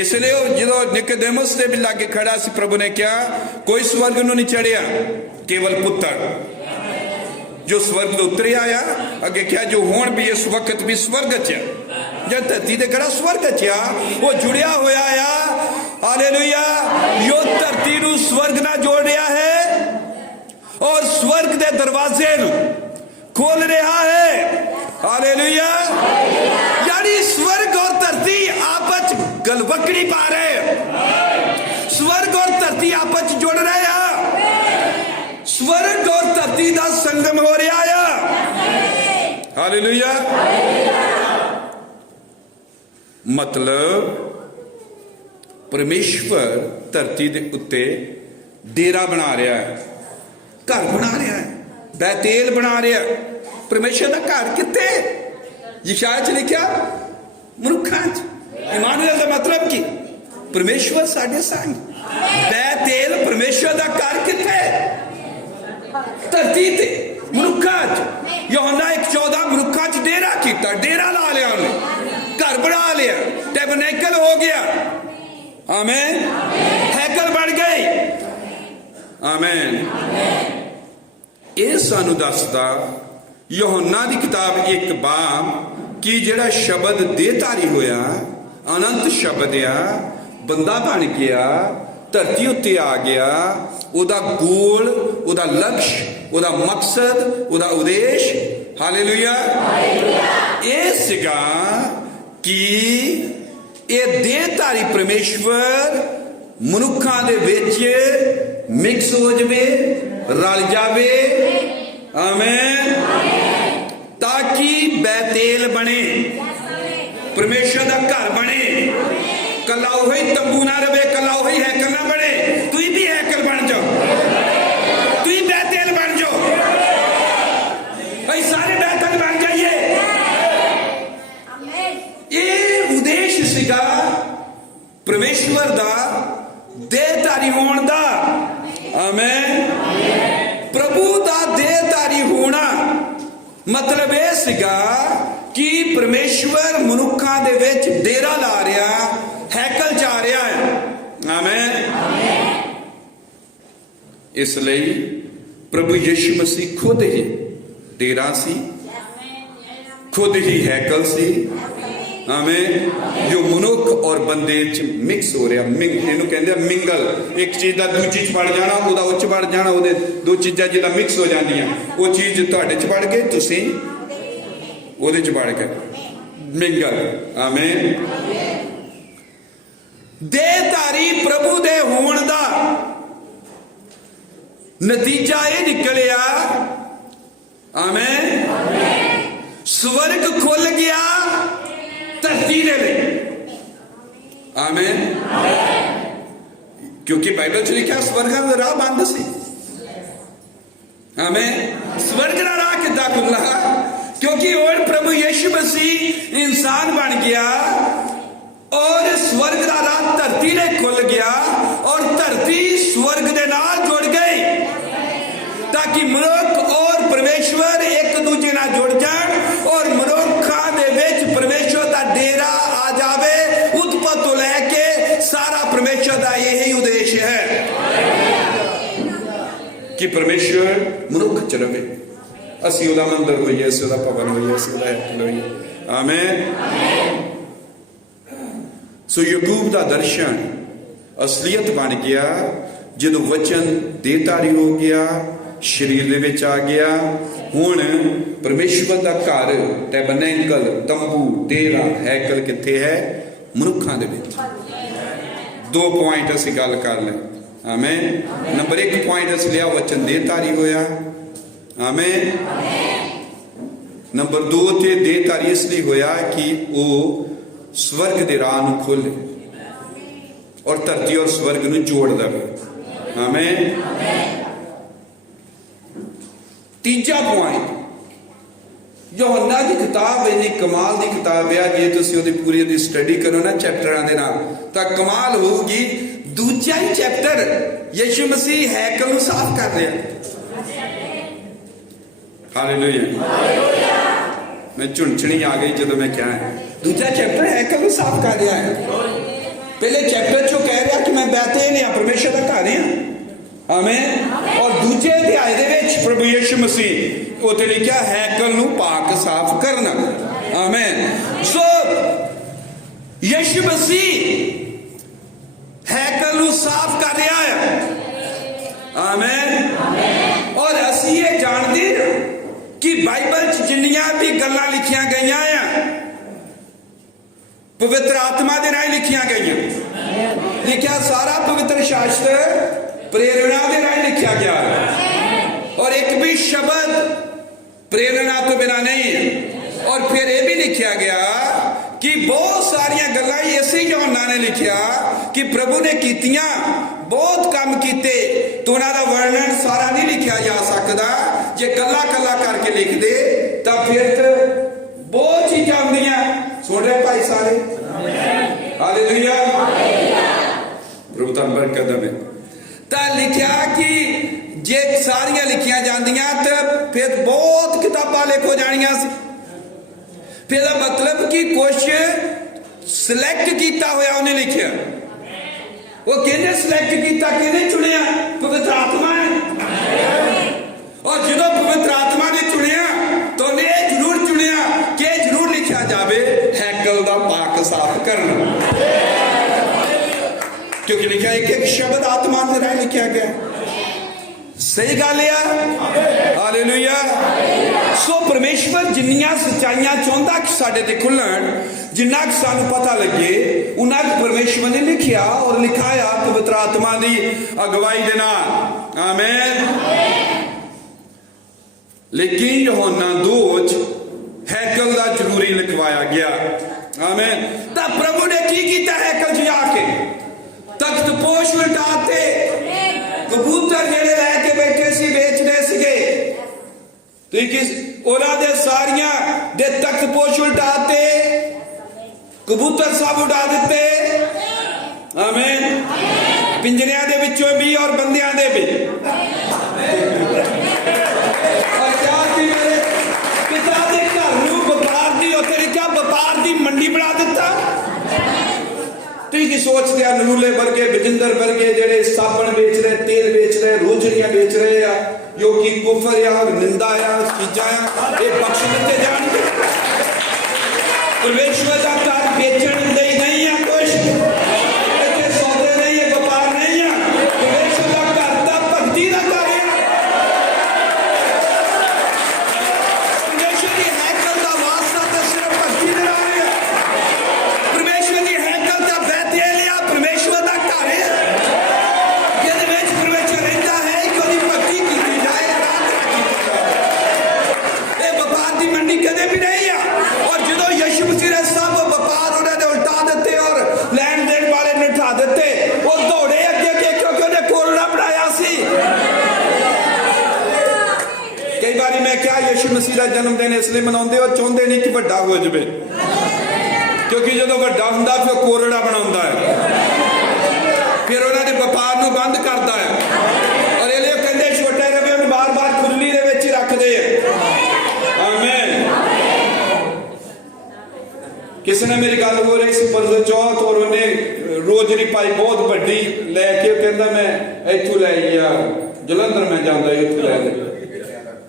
इसलिए जो निकोदेमुस दे भी लागे खड़ा सी, प्रभु ने क्या कोई स्वर्ग नूं नहीं चढ़िया, केवल पुत्र जो स्वर्ग तो उतरे आया। अगे क्या जो हुण भी इस वक्त भी स्वर्ग च जब धरती दे खड़ा स्वर्ग च वो जुड़िया होया आ। हालेलुया। यो धरती नूं स्वर्ग ना जोड़ रहा है और स्वर्ग दे दरवाजे नूं खोल रहा है। हालेलुया। यानी स्वर्ग और धरती आपस गलबकड़ी पा रहे, स्वर्ग और धरती आपस जुड़ रहे हैं, स्वर्ग और धरती का संगम हो रहा है। हालेलुया। मतलब परमेश्वर धरती के उत्ते डेरा बना रहा है, घर बना रहा है, बैतेल बना रहा है। परमेश्वर का घर कित्ते? यशायाह च लिखा मनुखां च। इमानुएल का मतलब की परमेश्वर साडे संग। बैतेल परमेश्वर का घर कित्ते? धरती ते मनुखां च। यूहन्ना 1:14 मनुखां च डेरा कीता, डेरा ला लिया उन्हें, घर बना लिया, टैबरनेकल हो गया। आमीन। हैकल बन गई। आमीन। ये सानू दसदा यूहन्ना की किताब 1 कि जिहड़ा शब्द देहधारी होया, अनंत शब्द आ, बंदा बन गया, धरती उत्ते आ गया, उदा गोल, उदा लक्ष्य, उदा मकसद, उदा उद्देश, हालेलुया, ये सीगा कि ये देहधारी परमेश्वर मनुखां दे विच मिक्स हो जावे, रल जावे। आमीन। ताकि बैतेल बने, परमेश्वर का घर बने, कला वही तंबू ना रहे, कला वही हैकल ना बने, तू भी हैकल बन जाओ, तू बैतेल बन जाओ, भाई सारे बैतेल बन जाइए। ये उद्देश्य सीगा परमेश्वर दा देहधारी होने दा। आमीन। प्रभु दा देहधारी होना मतलब यह सीगा कि परमेश्वर मनुखां दे विच डेरा ला रहा, हैकल जा रहा है। आमीन। इसलिए प्रभु यीशु मसीह खुद ही डेरा सी, खुद ही हैकल सी। आमीन। जो मनुख और बंदे च मिक्स हो रहा, इनू कहते मिंगल, एक चीज का दूजी च बढ़ जाना, उदा उच बढ़ जाना, उहदे दो चीज़ां जिदा मिक्स हो जांदियां, वो चीज तुहाडे च बढ़ गई, तुसीं उहदे च बढ़ गए, मिंगल। आमीन। देहधारी प्रभु दे होण दा नतीजा ये निकलिया, आमेन, स्वर्ग खुल गया धरती दे लिए, आमेन। क्योंकि बाइबल च लिखा स्वर्ग का राह बंद सी, आमेन। स्वर्ग का राह कितना खुला? क्योंकि और प्रभु यीशु मसीह इंसान बन गया और स्वर्ग का राह धरती ने खुल गया और धरती स्वर्ग के नाल जुड़ गई, ताकि मनुख और परमेश्वर एक दूजे नाल जुड़ जाए और मनुखा दे विच परमेश्वर का डेरा आ जावे। उत्पत्ति तो लैके सारा परमेश्वर का यही उद्देश्य है कि परमेश्वर मनुख च रहे, असी उहदा मंदिर होइए, असी उहदा भवन होइए, असी उहदा हैकल होइए, आमीन। सो याकूब का दर्शन असलीयत बन गया जो वचन देहधारी हो गया, शरीर दे विच आ गया। हुण परमेश्वर का घर, टैबरनेकल, तंबू, डेरा, हैकल किथे है? मनुखां दे विच। 2 पॉइंट असीं गल कर लें, आमीन। नंबर 1 पॉइंट असीं लिया, वचन देहधारी होया, आमीन। नंबर 2 ते देहधारी इसलिए होया कि वो स्वर्ग दे राह नूं खोले और धरती और स्वर्ग नूं जोड़ दे, आमीन। तीजा पॉइंट, यूहन्ना की किताब इन्नी कमाल की किताब है, जे तुसीं ओहदी पूरी दी स्टडी करो ना चैप्टरां दे नाल तां कमाल होगी। दूजा ही चैप्टर यीशु मसीह हैकल नूं साफ कर रहा, हालेलुया। मैं झुंझणी आ गई जदों मैं क्या है, दूजा चैप्टर हैकल नूं साफ कर रहा है। पहले चैप्टर चो कह रहा कि मैं बैतलेहम हां, परमेश्वर दा घर हां, आमीन। और दूजे अध्याय दे विच प्रभु यीशु मसीह उत्ते लिखा हैकल नूं पाक साफ करना, आमीन। सो यीशु मसीह हैकल नूं साफ कर रहा है, आमीन। और असीं ये जानते हैं कि बाइबल च जिन्नियां भी गल्लां लिखियां गईयां हैं पवित्र आत्मा दे राह लिखियां गईयां। लिखिया सारा पवित्र शास्त्र प्रेरणा दे राह लिखा गया और एक भी शब्द प्रेरणा तो बिना नहीं है। और फिर यह भी लिखा गया कि बहुत सारिया गल्लां इसे यूहन्ना ने लिखिया कि प्रभु ने कीतियां, बहुत काम किते, तो उन्होंने वर्णन सारा नहीं लिखा जा सकता। जे कला कला करके लिख दे तो फिर तो बहुत चीज़ां होंदियां। सुन रहे भाई सारे, हालेलुया, प्रभु दा बरकत देवे। तो लिखा कि जे सारियां लिखियां जांदियां तो फिर बहुत किताबां लिखो जानियां सी। फिर मतलब कि कुछ सिलेक्ट किया होया उन्हें लिखिया। वो किहने सिलेक्ट किया, किहने चुनिया? पवित्र आत्मा ने। और जो पवित्र आत्मा ने चुनिया तो उन्हें जरूर चुनिया कि जरूर लिखा जाए हैकल दा पाक साफ करना, क्योंकि लिखा एक एक शब्द आत्मा के राह लिखा गया। सही गल है, हालेलुया। सो परमेश्वर जिन्नियां सच्चाइयां चाहता कि साडे ते खुलण, जिन्ना कि सानू पता लगे, उन्ना कि परमेश्वर ने लिखिया और लिखाया पवित्र आत्मा दी अगवाई दे नाल, आमीन। लेकिन यूहन्ना 2 हैकल दा जरूरी लिखवाया गया, आमीन। तो प्रभु ने की कीता? हैकल च आके तख्त पोश उल्टाते, कबूतर जेड़े लैके बैठे सी बेचने सीगे, उन्हां दे सारियां दे तख्त पोश उल्टाते, कबूतर सब उड़ा दिते, आमीन। पिंजरियां दे विचों भी और बंदियां दे भी। और क्या कि मेरे पिता दे घर नूं व्यापार दी उत्ते लिखा व्यापार दी मंडी बना दिता। तुसीं सोचते हैं नरूले वर्गे, बजिंदर वर्गे जेड़े साबण बेच रहे, तेल बेच रहे, रोजड़ियां बेच रहे आ, जो कि कुफर या निंदा या चीज़ां ये बख्श दिते जाणगे। परमेश्वर का घर बेचण दे नहीं है, कुछ इत्थे सौदे नहीं है, व्यापार नहीं है। परमेश्वर का घर दा भगती दा घर है। परमेश्वर दी हैकल दा वास्ता तो सिर्फ भगती दे नाल है। परमेश्वर दी हैकल दा बैतलेहम परमेश्वर दा घर है, जिहदे विच परमेश्वर रहिंदा है कि ओहदी भगती कई बार मैं क्या यीशु मसीह का जन्मदिन इसलिए मनाते हो, चाहते नहीं कि वड्डा हो जाए, क्योंकि जो वड्डा हुंदा फिर कोरड़ा बनाता है, फिर उन्होंने व्यापार को बंद करता है, और इसलिए कहते छोटे रवे बार बार खुली दे विच रखते हैं। आमीन। किसी ने मेरी गल हो रही सी परसों चौथ, और उन्हें रोजरी पाई बहुत बड़ी लैके, कहता मैं इथों लै गया जलंधर में जाता इथों लै गया,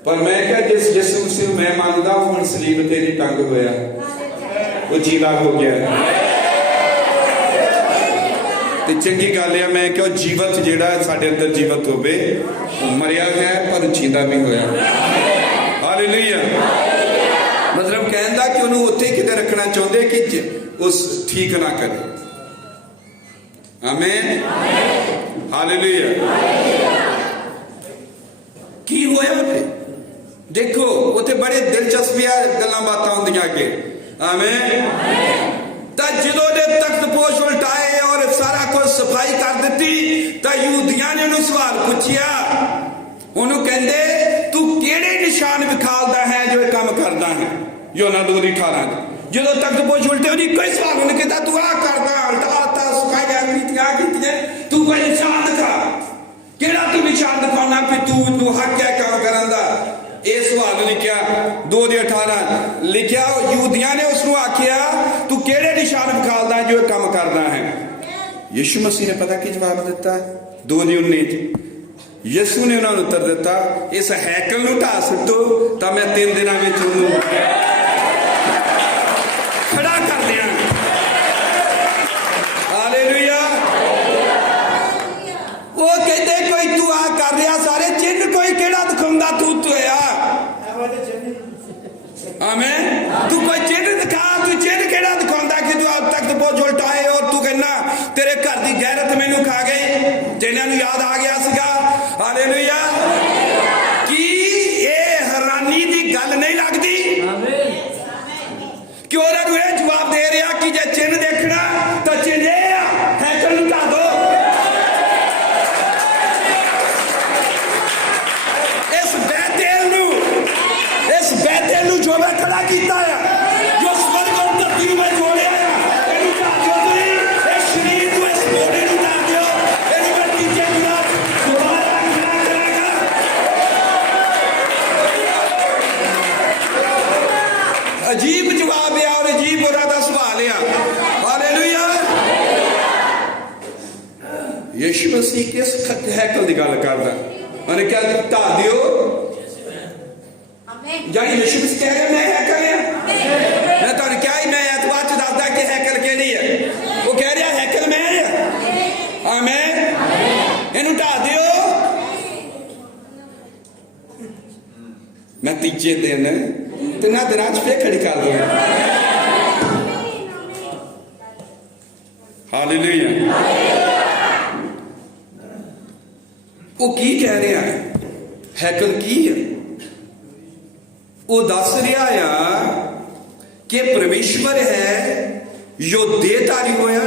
पर मैं क्या जिस यीशु मसीह मैं मानता हूं सलीब तेरी टंग होया वो जीवा हो गया। तो चंगी गल है, मैं क्यों जीवत जेड़ा साडे अंदर जीवत होवे, मरिया है पर जींदा भी होया। हालेलुया। मतलब कहता कि उन्होंने उत्थे किते रखना चाहते कि उस ठीक ना करे। आमीन। हालेलुया। की होया फिर देखो, उत्थे बड़े दिलचस्पियां गल्लां बातां होंदियां अगे। आमीन। तो जो ने तख्त पोश उल्टाए और सारा कुछ सफाई कर दी, तो यहूदियां ने उन्हें सवाल पूछया, उन्होंने कहते तू केड़े निशान विखालदा है जो काम करदा है। योना 2:18 जो तख्त पोश उल्टे उन्हें कोई सवाल उन्हें कहता तू आ करदा उल्टा सफाई कीतियां, तू कोई निशान दिखा, केड़ा तू निशान दिखाना कि तू हक है काम करन दा। ये सवाल लिखा 2:18 लिखा, यहूदियां ने उसको आखिया तू केड़े निशान विखालदा जो काम करदा है। यीशु मसीह ने पता की जवाब दिता 2:19 यीशु ने उन्होंने उत्तर दिता, इस हैकल नूं ढा सुट्टो तो मैं 3 दिनों में खड़ा कर दिया। हालेलुया। वो कहते कोई तू आ कर रहा सारे चिन्ह कोई केड़ा दिखाउंदा तू होया। आमीन। तू कोई चिन्ह दिखा, तू चिन्ह केड़ा दिखाउंदा कि तू अब तक बोझ उल्टाए और तू कहना तेरे घर की गैरत मैनू खा गई, जिन्हां नूं याद आ गया सीगा। हालेलुया। कि ये हैरानी की गल नहीं लगती कि उन्होंने यह जवाब दे रहा कि जे चिन्ह देखना तो चिन्ह हैकल नूं ढा दो। बैतेल नूं जो मैं खड़ा कीता है, जो स्वर्ग और धरती में जोड़िया है, इहनूं ढा दिओ तुसीं, इस शरीर नूं इस बॉडी नूं ढा दिओ, इहनूं मैं तीजे दिन दोबारा खड़ा करांगा। अजीब जवाब है और अजीब उहदा सवाल है। हालेलुया। यीशु मसीह किस हैकल की गल करदा, उन्हें क्या ढा दिओ, यानी यीशु मसीह कह रहे मैं हैकल है। मैं तो क्या ही मैं एतवार च दसदा कि हैकल केड़ी है, वो कह रहा हैकल मैं है। आमीन। इहनूं ढा दिओ, मैं तीजे दिन 3 दिनां च फिर खड़ी कर दूंगा। हालेलुया। वो की कह रहा है, हैकल की है, वो दस रहा है कि परमेश्वर है जो देहधारी होया,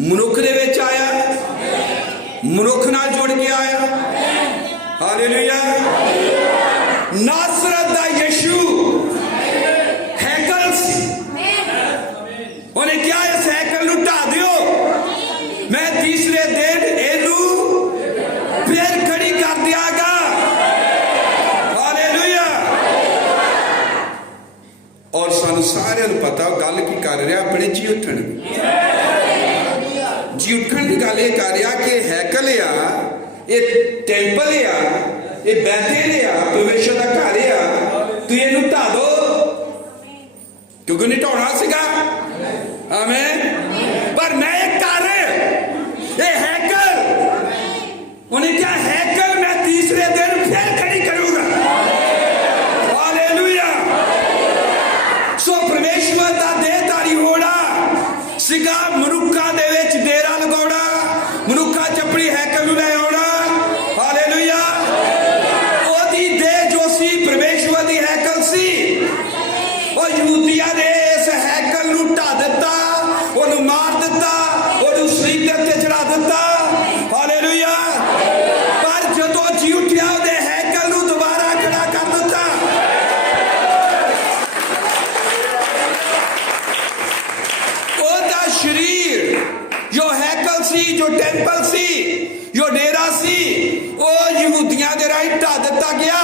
मनुख दे विच आया, मनुख नाल जुड़ के आया। हालेलुया। नासरत दा यीशु हैकल सी, उन्हें क्या इस हैकल नूं ढा दिओ, मैं तीसरे दिन इहनूं फिर खड़ी कर दियागा। और सानू सारे पता गल की कर रहा अपने जी उठन की गल ये कर रहा कि हैकल आ, ये टेंपल आ, ये बैतेल आ, परमेश्वर का घर आ, तू इहनूं ढा दो क्योंकि उन्हें ढाउणा सीगा। आमीन। पर मैं एक घर ये हैकल, उन्हें क्या हैकल मैं तीसरे दिन फिर खड़ी करूंगा। हालेलुया। सो परमेश्वर का देहधारी होना सीगा, मनुखा दे विच डेरा लगाउणा, मनुखा च अपनी हैकल नूं लै आउणा। हालेलुया। ओदी देह जो सी परमेश्वर दी हैकल सी, और यहूदियां ने इस हैकल नूं ढा दिता, ओनूं मार दिता, ओनूं सलीब ते चढ़ा दिता। हालेलुया। पर जदों जी उठिया ਦਿੱਤਾ ਗਿਆ।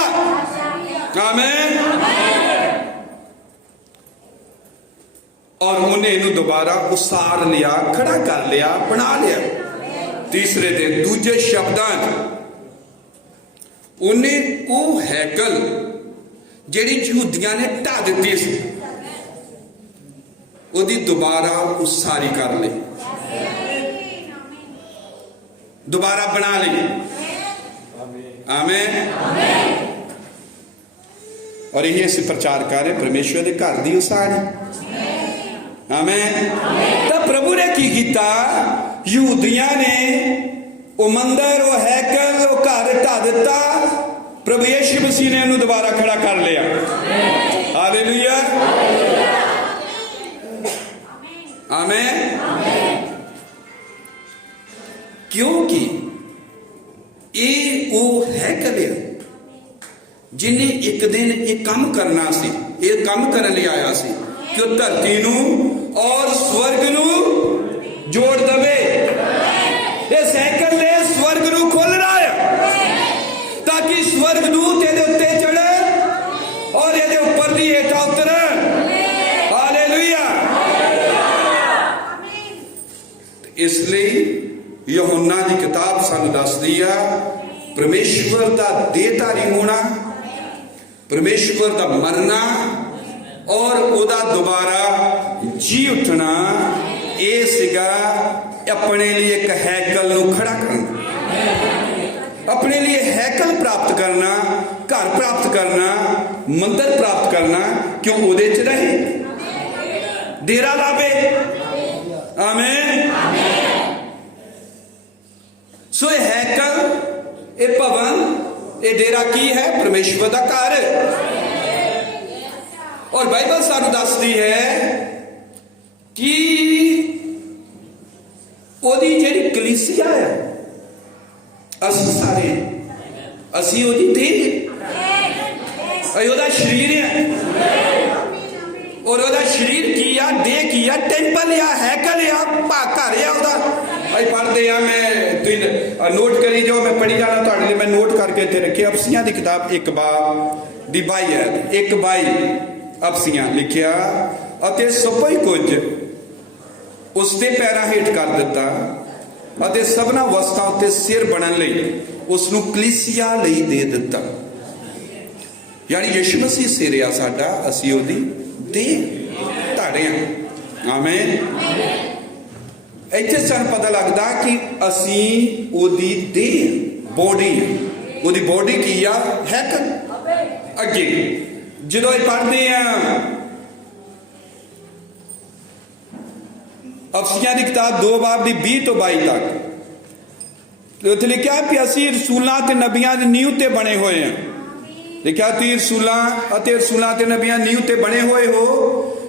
ਆਮੇਨ। ਔਰ ਉਹਨੇ ਇਹਨੂੰ ਦੁਬਾਰਾ ਉਸਾਰ ਲਿਆ, ਖੜਾ ਕਰ ਲਿਆ, ਬਣਾ ਲਿਆ। ਤੀਸਰੇ ਦਿਨ ਦੂਜੇ ਸ਼ਬਦਾਂ 'ਚ ਉਹਨੇ ਉਹ ਹੈਕਲ ਜਿਹੜੀ ਯਹੂਦੀਆਂ ਨੇ ਢਾ ਦਿੱਤੀ ਸੀ, ਉਹਦੀ ਦੁਬਾਰਾ ਉਸਾਰੀ ਕਰ ਲਈ, ਦੁਬਾਰਾ ਬਣਾ ਲਈ। ਆਮੇਨ। ਔਰ ਇਹ ਅਸੀਂ ਪ੍ਰਚਾਰ ਕਰ ਰਹੇ ਪਰਮੇਸ਼ਵਰ ਦੇ ਘਰ ਦੀ ਉਸਾਰੀ। ਆਮੇਨ। ਤਾਂ ਪ੍ਰਭੂ ਨੇ ਕੀ ਕੀਤਾ? ਯਹੂਦੀਆਂ ਨੇ ਉਹ ਮੰਦਰ, ਉਹ ਹੈਕਲ, ਉਹ ਘਰ ਢਾ ਦਿੱਤਾ। ਪ੍ਰਭੂ ਯਿਸੂ ਮਸੀਹ ਨੇ ਉਹਨੂੰ ਦੁਬਾਰਾ ਖੜਾ ਕਰ ਲਿਆ। ਹਾਲੇਲੂਇਆ। ਆਮੇਨ। ਕਿਉਂਕਿ ਇਹ ਉਹ ਹੈਕਲ ਹੈ ਜਿਹਨੇ ਇੱਕ ਦਿਨ ਇਹ ਕੰਮ ਕਰਨਾ ਸੀ। ਇਹ ਕੰਮ ਕਰਨ ਲਈ ਆਇਆ ਸੀ ਕਿ ਉਹ ਧਰਤੀ ਨੂੰ ਔਰ ਸਵਰਗ ਨੂੰ ਜੋੜ ਦਵੇ। ਇਸ ਹੈਕਲ ਨੇ ਸਵਰਗ ਨੂੰ ਖੋਲ੍ਹਣਾ ਹੈ ਤਾਂ ਕਿ ਸਵਰਗ ਦੂਤ ਇਹਦੇ ਉੱਤੇ ਚੜ੍ਹੇ ਔਰ ਇਹਦੇ ਉੱਪਰ ਦੀ ਹੇਠਾਂ ਉਤਰਨ। ਹਾਲੇਲੂਇਆ। ਇਸ ਲਈ ਯਹੋਨਾ ਦੀ ਕਿਤਾਬ ਸਾਨੂੰ ਦੱਸਦੀ ਆ ਪਰਮੇਸ਼ਵਰ ਦਾ ਦੇਹਧਾਰੀ ਹੋਣਾ, ਪਰਮੇਸ਼ਵਰ ਦਾ ਮਰਨਾ ਔਰ ਉਹਦਾ ਦੁਬਾਰਾ ਜੀ ਉੱਠਣਾ, ਇਹ ਸੀਗਾ ਆਪਣੇ ਲਈ ਇੱਕ ਹੈਕਲ ਨੂੰ ਖੜਾ ਕਰਨਾ, ਆਪਣੇ ਲਈ ਹੈਕਲ ਪ੍ਰਾਪਤ ਕਰਨਾ, ਘਰ ਪ੍ਰਾਪਤ ਕਰਨਾ, ਮੰਦਰ ਪ੍ਰਾਪਤ ਕਰਨਾ ਕਿ ਉਹਦੇ 'ਚ ਰਹੇ, ਡੇਰਾ ਲਾਵੇ। ਆਮੇਨ। ਸੋ ਇਹ ਹੈਕਲ, ਇਹ ਭਵਨ, ਇਹ ਡੇਰਾ ਕੀ ਹੈ? ਪਰਮੇਸ਼ਵਰ ਦਾ ਘਰ। ਔਰ ਬਾਈਬਲ ਸਾਨੂੰ ਦੱਸਦੀ ਹੈ ਕਿ ਉਹਦੀ ਜਿਹੜੀ ਕਲੀਸਿਆ ਹੈ, ਅਸੀਂ ਸਾਰੇ, ਅਸੀਂ ਉਹਦੀ ਦੇਹ, ਉਹਦਾ ਸਰੀਰ ਹੈ। ਔਰ ਉਹਦਾ ਸਰੀਰ ਕੀ ਆ? ਦੇਹ ਕੀ ਆ? ਟੈਂਪਲ ਆ, ਹੈਕਲ ਆ, ਘਰ ਆ ਉਹਦਾ। ਅਸੀਂ ਪੜ੍ਹਦੇ ਆ, ਮੈਂ ਤੁਸੀਂ ਨੋਟ ਕਰੀ ਜਾਓ, ਮੈਂ ਪੜ੍ਹੀ ਜਾਣਾ ਤੁਹਾਡੇ ਲਈ। ਮੈਂ ਨੋਟ ਕਰਕੇ ਇੱਥੇ ਰੱਖਿਆ ਅਫਸੀਆਂ ਦੀ ਕਿਤਾਬ 1 ਬਾਬ ਦੀ 22 ਹੈ। 1:22 ਅਫਸੀਆਂ ਲਿਖਿਆ, ਅਤੇ ਸਭੋ ਹੀ ਕੁਝ ਉਸਦੇ ਪੈਰਾਂ ਹੇਠ ਕਰ ਦਿੱਤਾ ਅਤੇ ਸਭਨਾ ਵਸਤਾਂ ਉੱਤੇ ਸਿਰ ਬਣਨ ਲਈ ਉਸ ਨੂੰ ਕਲੀਸਿਆ ਲਈ ਦੇ ਦਿੱਤਾ। ਯਾਨੀ ਯਿਸੂ ਮਸੀਹ ਸਿਰ ਆ ਸਾਡਾ, ਅਸੀਂ ਉਹਦੀ ਦੇਹ, ਧਾੜੇ ਆ। ਆਮੇਨ। ਇੱਥੇ ਸਾਨੂੰ ਪਤਾ ਲੱਗਦਾ ਕਿ ਅਸੀਂ ਉਹਦੀ ਦੇਹ, ਬੋਡੀ, ਉਹਦੀ ਬੋਡੀ ਕੀ ਆ? ਹੈਕਲ। ਅੱਗੇ ਜਦੋਂ ਇਹ ਪੜ੍ਹਦੇ ਆ ਅਫਸੀਆਂ ਦੀ ਕਿਤਾਬ 2 ਬਾਬ ਦੀ 20 ਤੋਂ 22 ਤੱਕ, ਉੱਥੇ ਲਿਖਿਆ ਕਿ ਅਸੀਂ ਰਸੂਲਾਂ ਤੇ ਨਬੀਆਂ ਦੀ ਨੀਂਹ ਤੇ ਬਣੇ ਹੋਏ ਹਾਂ। ਲਿਖਿਆ ਤੁਸੀਂ ਰਸੂਲਾਂ ਤੇ ਨਬੀਆਂ ਨੀਂਹ ਤੇ ਬਣੇ ਹੋਏ ਹੋ,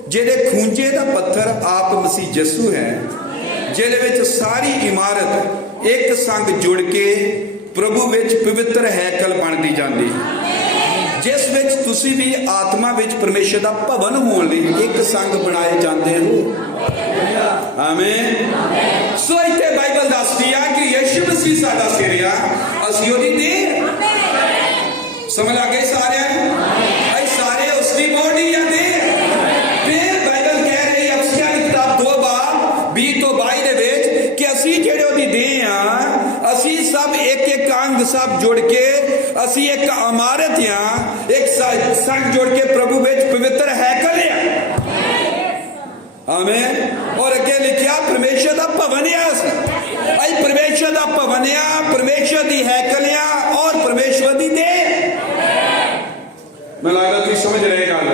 ਜਿਹਦੇ ਖੂੰਜੇ ਦਾ ਪੱਥਰ ਆਪ ਮਸੀਹ ਯਿਸੂ ਹੈ, ਜਿਹਦੇ ਵਿੱਚ ਸਾਰੀ ਇਮਾਰਤ ਇੱਕ ਸੰਗ ਜੁੜ ਕੇ ਪ੍ਰਭੂ ਵਿੱਚ ਪਵਿੱਤਰ ਹੈਕਲ ਬਣਦੀ ਜਾਂਦੀ ਹੈ, ਜਿਸ ਵਿੱਚ ਤੁਸੀਂ ਵੀ ਆਤਮਾ ਵਿੱਚ ਪਰਮੇਸ਼ਰ ਦਾ ਭਵਨ ਹੋਣ ਲਈ ਇੱਕ ਸੰਗ ਬਣਾਏ ਜਾਂਦੇ ਹੋ। ਆਮੇਨ। ਸੋ ਇੱਥੇ ਬਾਈਬਲ ਦੱਸਦੀ ਆ ਕਿ ਯਿਸੂ ਮਸੀਹ ਸਾਡਾ ਸਿਰ ਆ, ਅਸੀਂ ਉਹਦੀ ਦੇਹ। ਸਮਝ ਆ ਗਈ ਸਾਰਿਆਂ ਨੂੰ? ਅਸੀਂ ਸਾਰੇ ਉਸ ਦੀ ਬੋਡੀ ਆ, ਦੇਹ। ਫਿਰ ਬਾਈਬਲ ਕਹਿ ਰਹੀ ਹੈ ਅਫਸੀਆਂ ਦੀ ਕਿਤਾਬ 2 ਬਾਬ 20 ਤੋਂ 22 ਦੇ ਵਿੱਚ ਕਿ ਅਸੀਂ ਜਿਹੜੇ ਉਹਦੀ ਦੇਹ ਆ, ਅਸੀਂ ਸਭ ਇੱਕ ਅੰਗ ਸਭ ਜੁੜ ਕੇ ਅਸੀਂ ਇੱਕ ਇਮਾਰਤ ਆ, ਇੱਕ ਸੰਗ ਜੁੜ ਕੇ ਪ੍ਰਭੂ ਵਿੱਚ ਪਵਿੱਤਰ ਹੈਕਲ ਆ। ਆਮੇਨ। ਔਰ ਅੱਗੇ ਲਿਖਿਆ ਪਰਮੇਸ਼ਰ ਦਾ ਭਵਨ ਆ। ਅਸੀਂ ਪਰਮੇਸ਼ਰ ਦਾ ਭਵਨ ਆ, ਪਰਮੇਸ਼ਰ ਦੀ ਹੈਕਲ ਆ ਔਰ ਪਰਮੇਸ਼ਰ ਦੀ ਦੇਹ। ਮੈਨੂੰ ਲੱਗਦਾ ਤੁਸੀਂ ਸਮਝ ਰਹੇ ਗੱਲ,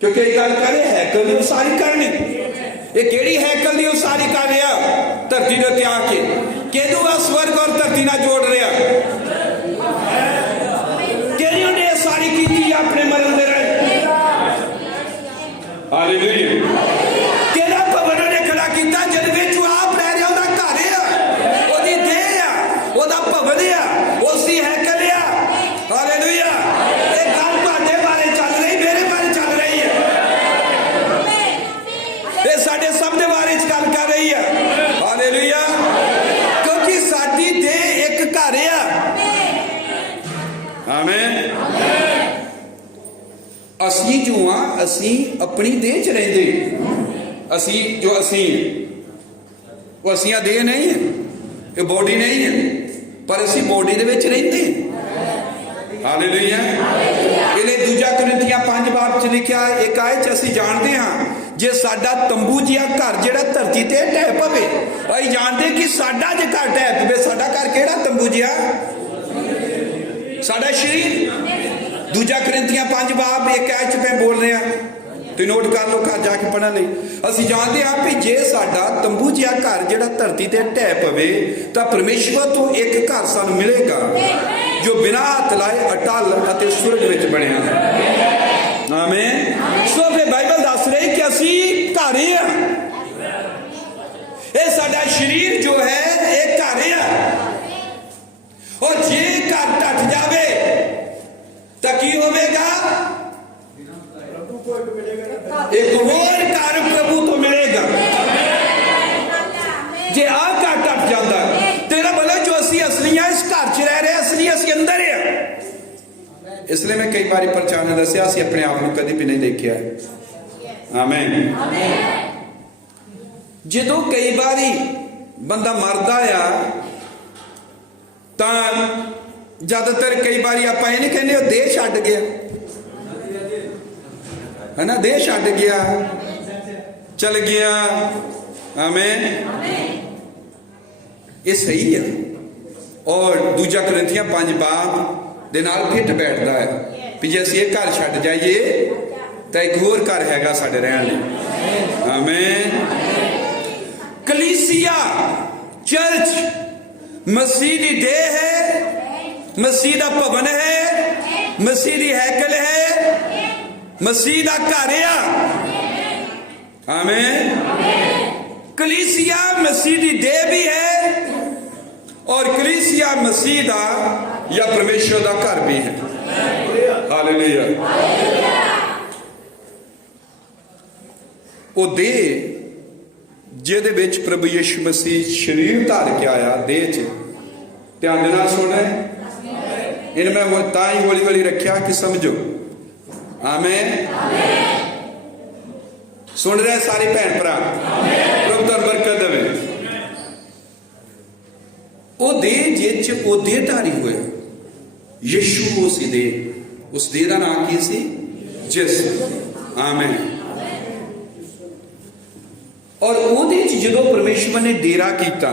ਕਿਉਂਕਿ ਇਹ ਗੱਲ ਕਰੇ ਹੈਕਲ ਦੀ ਉਸਾਰੀ ਕਰਨੀ। ਇਹ ਕਿਹੜੀ ਹੈਕਲ ਦੀ ਉਸਾਰੀ ਕਰ ਰਿਹਾ? ਧਰਤੀ ਦੇ ਉੱਤੇ ਆ ਕੇ ਕਿਹਨੂੰ ਆ ਸਵਰਗ ਔਰ ਧਰਤੀ ਨਾਲ ਜੋੜ ਰਿਹਾ? ਕਿਹੜੀ ਉਹਨੇ ਉਸਾਰੀ ਕੀਤੀ ਆਪਣੇ ਮਰਨ ਦੇ ਰਾਹੀਂ? ਹਾਲੇਲੂਇਆ। ਕਿਹੜਾ ਭਵਨ ਉਹਨੇ ਖੜਾ ਕੀਤਾ ਜਿਹਦੇ ਵਿੱਚ ਉਹ ਆਪ ਰਹਿ ਰਿਹਾ? ਉਹਦਾ ਘਰ ਆ, ਉਹਦੀ ਦੇਹ ਆ, ਉਹਦਾ ਭਵਨ ਆ, ਉਸਦੀ ਹੈਕਲ ਆ। ਹਾਲੇਲੂਇਆ। ਇਹ ਗੱਲ ਤੁਹਾਡੇ ਬਾਰੇ ਚੱਲ ਰਹੀ, ਮੇਰੇ ਬਾਰੇ ਚੱਲ ਰਹੀ ਹੈ। ਇਹ ਸਾਡੇ ਸਭ ਦੇ ਬਾਰੇ ਚ ਗੱਲ ਕਰ ਰਹੀ ਹੈ। ਹਾਲੇਲੂਇਆ। ਕਿਉਂਕਿ ਸਾਡੀ ਦੇਹ ਇੱਕ ਘਰ ਆ। आमेन। असी जो हाँ असी अपनी देह च रहिंदे, असी जो असी वो असियां देह नहीं है, ये बॉडी नहीं है, पर असी बॉडी दे विच रहिंदे। हालेलुया। इहने दूजा कुरिन्थियां 5 बाब च लिखिया एक आयत च असी जानते हाँ जे साडा तंबू जिहा घर जिहड़ा धरती ते ढह पवे, असीं जानते कि साडा जे घर ढह पवे, साडा घर किहड़ा तंबू जिहा, साडा शरीर। दूजा कुरिन्थियां 5 बाब एक आयत च मैं बोल रहा, तुसीं नोट कर लो घर जाके पढ़न लई। असीं जानते हाँ भी जे साडा तंबू जिहा घर जिहड़ा धरती ते ढह पवे तां परमेश्वर तो एक घर सानूं मिलेगा जो बिना हथ लाए अटल अते सुरग विच बनिया है। आमीन। सो फिर बाइबल दस रही कि असी घर ही हैं, ये साडा शरीर जो है एक घर है, और जे घर ढट जावे तो की होवेगा, एक और घर प्रभु तो मिलेगा। जे आ घर ढट जाता तेरा बोले जो असी असली है इस घर च रह रहे, असली असी अंदर है। इसलिए मैं कई बार प्रचार ने दसिया असी अपने आप को कभी भी नहीं देखा है। आमीन। जो कई बार बंदा मरदा आ तां ज्यादातर कई बार आप ये नहीं कहने देह छड्ड गया है ना, देह छड्ड गया चल गया। आमीन। ये सही है। और दूजा कुरिन्थियां 5 बाब दे नाल फिट बैठता है भी जे असीं घर छड्ड जाइए तो एक होर घर हैगा साडे रहण लई। आमीन। कलीसिया चर्च मसीह दी देह है, मसीह दा भवन है, मसीह दी हैकल है, मसीह दा घर है। आमीन। कलीसिया मसीह दी देह भी है और कलीसिया मसीह दा या परमेश्वर दा घर भी है। हालेलुया। वो देह जिहदे विच प्रभु यीशु मसीह शरीर धार के आया देह च, ध्यान दे नाल सुनना है। इन मैं तां ही हौली हौली रखिया कि समझो। आमीन। सुन रहे सारे भैन भरा, प्रभु तुहानूं बरकत देवे। वो देह जिच वो देहधारी होया यीशु उस देह, उस देह का नाम की सी जिस्म। आमीन। और ਉਹਦੇ ਚ ਜਦੋਂ परमेश्वर ने डेरा किया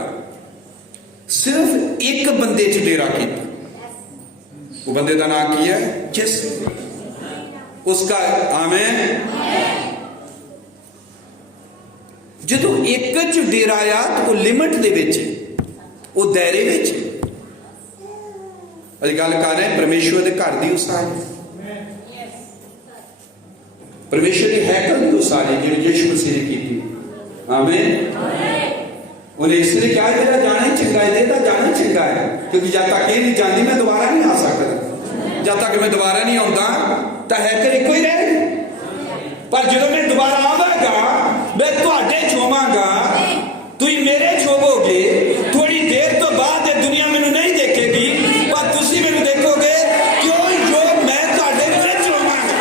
सिर्फ एक बंदे च डेरा किया, वो बंदे का नाम की है जिस्म उसका। आमीन। जो एक च डेरा आ तो वो लिमिट दे विच, वो दायरे विच अभी गल कर रहे हैं परमेश्वर के घर की उसारी, परमेश्वर की हैकल की उसारी जो यीशु मसीह ने की। आमीन। उन्हें इसलिए कहा तेरा जाना ही चंगा है, तेरा जाना ही चंगा है, क्योंकि जब तक ये नहीं जानती मैं दोबारा नहीं आ सकता, जब तक मैं दोबारा नहीं आता तो हैकल एक ही रहेगी। पर जो मैं दोबारा आवागा मैं तुहाडे च होवांगा, तुसीं मेरे च होवोगे। थोड़ी देर तो बाद ये दुनिया मैनूं नहीं देखेगी पर तुसीं मैनूं देखोगे, क्यों जो मैं तुहाडे विच होवांगा।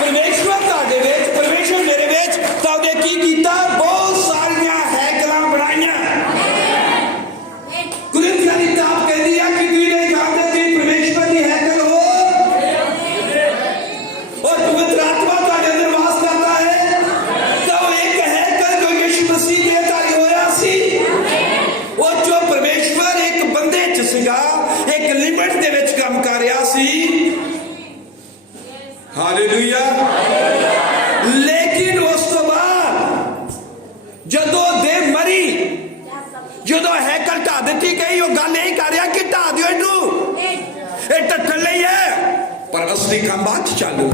परमेश्वर तुहाडे विच, परमेश्वर मेरे विच, तां उहने की कीता, बहुत सारियां हैकलां बनाईयां। कुरिन्थियां दी किताब कहदी है कि तुसीं नहीं जानदे तुसीं परमेश्वर दी हैकल हो और पवित्र आत्मा तुहाडे अंदर वास करता है। तो एक हैकल जो यीशु मसीह देहधारी होया सी, वो जो परमेश्वर एक बंदे च सीगा, एक लिमिट दे विच काम कर रहा सी। हालेलुया। लेकिन उस तो बाद जदों दे मरी, जदों हैकल ढा दी गई, वो गल यही कर रहा कि ढा दियो इनू, ये ढकन लई है, पर असली काम बाद चालू।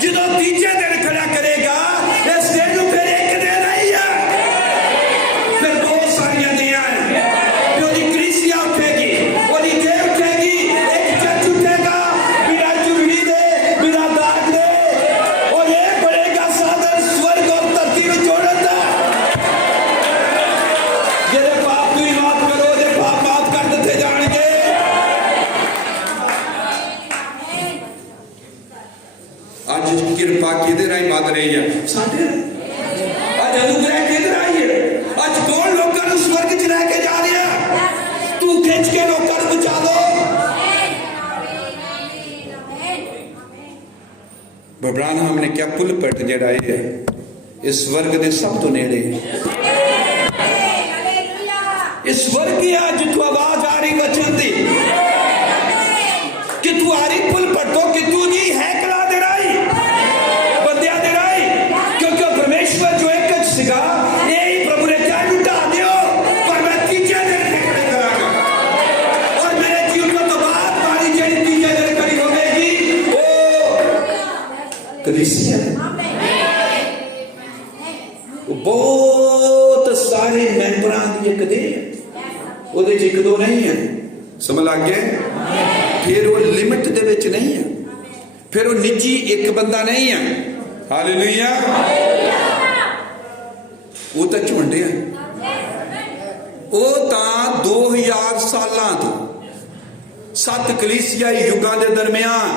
जदों तीजे दिन खड़ा करेगा इस दिन नूं फिर एक दिन नहीं है, फिर बहुत सारियां दियां हैं। ओदी कलीसिया उठेगी, ओदी देह उठेगी, एक चर्च उठेगा बिना जुगड़ी दे, बिना दाग दे, और ये बनेगा साधन स्वर्ग और धरती में जोड़न दा। जेदे पाप तुसीं माफ करो, ओदे पाप माफ कर दित्ते जाणगे। सेवा किहदे राहीं वध रही है? साडे अज अनुग्रह किहदे राहीं है? अज कौन लोकां नूं स्वर्ग च लैके जा रहा? तू खिंच के लोकां नूं बचा लो। अब्राहम ने क्या पुलपट जिहड़ा है इस स्वर्ग दे सब तो नेड़े इस स्वर्ग की जितों आवाज आ रही वचन दी कि तू आ रही पुलपट तो कि तू नहीं हैकला दे रही बंदिया दे रही क्योंकि परमेश्वर जो एक सिगा यही प्रभु ने क्या लुटा दियो पर मैं तीजे दिन खड़े करांगा और मेरे जीवन तो बाद मारी जेड़ी तीजे दिन खड़ी होगी वो कलीसिया बहुत सारे मैंबरां दी एक दे ਉਹਦੇ ਚ ਇੱਕ ਦੋ ਨਹੀਂ ਹੈ ਸਮਝ ਲੱਗ ਗਿਆ ਫਿਰ ਉਹ ਲਿਮਿਟ ਦੇ ਵਿੱਚ ਨਹੀਂ ਹੈ ਫਿਰ ਉਹ ਨਿੱਜੀ ਇੱਕ ਬੰਦਾ ਨਹੀਂ ਹੈ ਹਾਲੇਲੂਇਆ ਉਹ ਤਾਂ ਝੁੰਡੇ ਆ ਉਹ ਤਾਂ 2000 ਸਾਲਾਂ ਤੋਂ 7 ਕਲੀਸਿਆਈ ਯੁੱਗਾਂ ਦੇ ਦਰਮਿਆਨ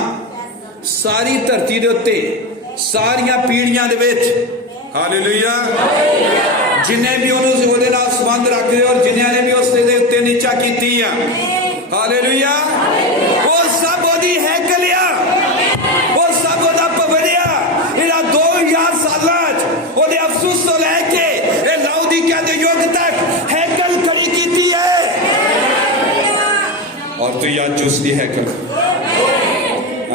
ਸਾਰੀ ਧਰਤੀ ਦੇ ਉੱਤੇ ਸਾਰੀਆਂ ਪੀੜ੍ਹੀਆਂ ਦੇ ਵਿੱਚ ਹਾਲੇਲੂਇਆ जिन्हें भी उन्होंने संबंध रखते और जिन्हें भी उसके उत्ते नीचा की हालेलुया वो सब ओदी हैकलिया वो सब ओदा भवनिया इना 2000 सालां च ओदे अफसोस तो लेके ए लाउदीकिया दे युग तक हैकल खड़ी कीती है और तू आज उसकी हैकल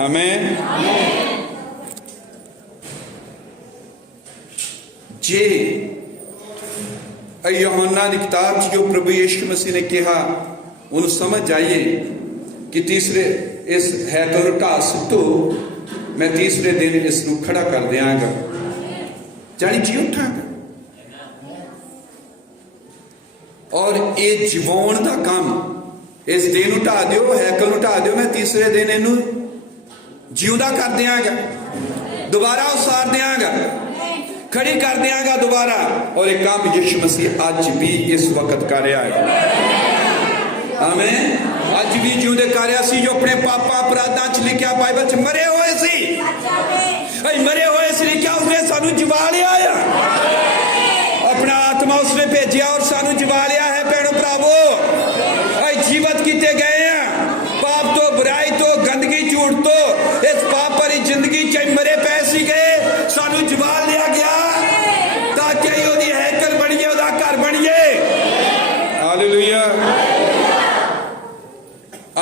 आमीन जे यूहन्ना की किताब जो प्रभु यीशु मसीह ने कहा उन समझ जाइए कि तीसरे इस हैकल ढा सुटो मैं तीसरे दिन इसनू खड़ा कर देंगा जानी जी उठांगा और ये जीवाउण दा काम इस दिन ढा दियो हैकल ढा दियो मैं तीसरे दिन इनू जिउंदा कर देंगा दोबारा उसार देंगा खड़ी कर देंगा दोबारा और एक काम यीशु मसीह आज भी इस वक्त कर रहा है आमीन आज भी जिउंदे कर रहा सी जो अपने पापा अपराधां च लिखिया बाइबल च मरे हुए सी मरे हुए सी लिखिया उसने सानू जिवा लिया अपना आत्मा उसने भेजिया और सानू जिवा लिया है भैणों भरावो जीवित किए गए हैं पाप तो बुराई तो गंदगी झूठ तो इस पाप भरी जिंदगी च मरे पै सी गए सानू जिवा लिया गया ताकि ओदी हैकल बनिए ओदा घर बनिए हालेलुया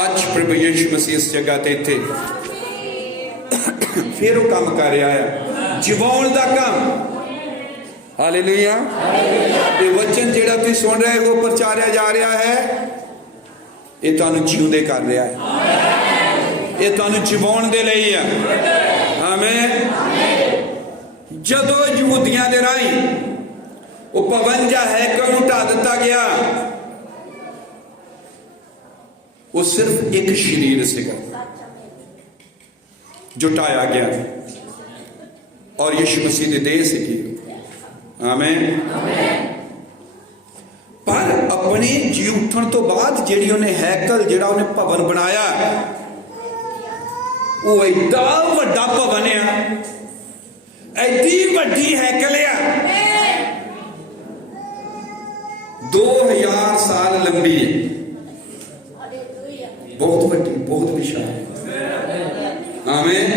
आज प्रभु यीशु मसीह इस जगह ते इत्थे फिर वो काम कर रहा है जीवाउण दा काम हालेलुया ये वचन जेड़ा तुसीं सुन रहे हो प्रचारिया जा रहा है ये तुहानू जीउंदे कर रहा है ये तुहानू जीवाउण दे लई है आमीन जदों यहूदियां दे राहीं वो 52 हैकल नूं ढा दिता गया वो सिर्फ एक शरीर सीगा जो ढाया गया और यीशु मसीह दी देह सीगी आमीन पर अपने जी उठण तो बाद जिहड़ी उन्हें हैकल जिहड़ा उन्हें भवन बनाया वो एडा वड्डा भवन है एडी वड्डी हैकल है 2000 साल लंबी है बहुत वड्डी बहुत विशाल आमीन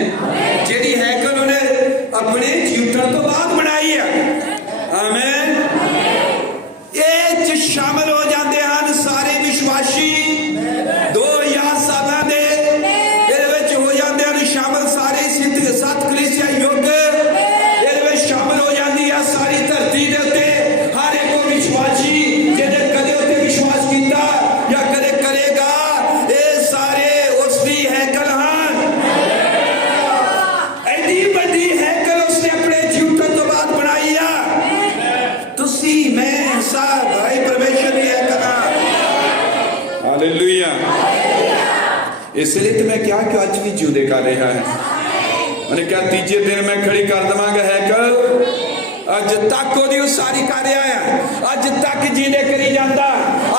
जेडी हैकल उन्हें अपने जीवन तो बाद बनाई है आमीन ये शामिल हो जाते हैं सारे विश्वासी 2000 साल दे हो जाते हैं शामिल सारे 7 कलीसिया युग शामिल हो जाती है सारी धरती के उत्ते हर एक विश्वासी जिन्हें कदे उत्ते विश्वास किया या कदे करेगा ये सारे उसकी हैकल हैं एडी बड़ी हैकल उसने अपने जीवन तो बाद बनाई है तुसी मैं सब भाई परमेश्वर की हैकल हालेलुया इसलिए तो मैं क्या कि आज भी जिउंदे कर रहा है मैंने क्या तीजे दिन मैं खड़ी कर देवांगा हैकल अज तक ओदी उसारी कर रहा है अज तक जीने करी जाता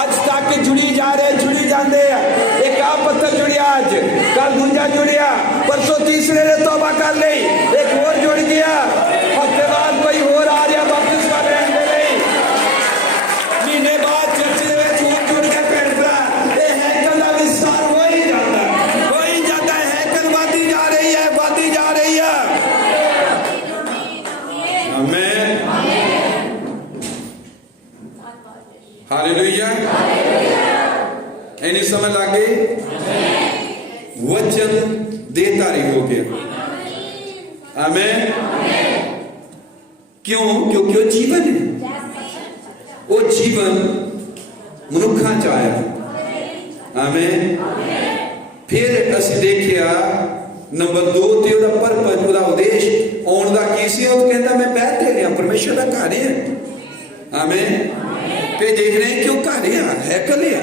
अज तक जुड़ी जा रहे जुड़ी जाते एक आ पत्थर जुड़िया अज कल दूजा जुड़िया परसों तीसरे ने तौबा कर ली एक और जुड़ गया हालेलुया। हफ्ते बाद कोई होर आ रहा बपतिस्मा लैण दे लई, महीने बाद चर्च दे विच होर जुड़ के भैण भरा, ये हैकल दा विस्तार हो ही जाता है। हैकल बढ़ती जा रही है, बढ़ती जा रही है। आमीन, हालेलुया। इन्हें समझ लगे वचन देहधारी हो गया। आमीन। क्यों? क्योंकि वो जीवन है, वो जीवन मनुखा च आया। आमीन। फिर असी देखिया नंबर 2 ते ओदा परपज, ओदा उद्देश आउण दा की सी। वो कहता मैं बैठ ले लिया, परमेश्वर का घर है। आमीन। फिर देख रहे हैं कि वो घर है, हैकल है,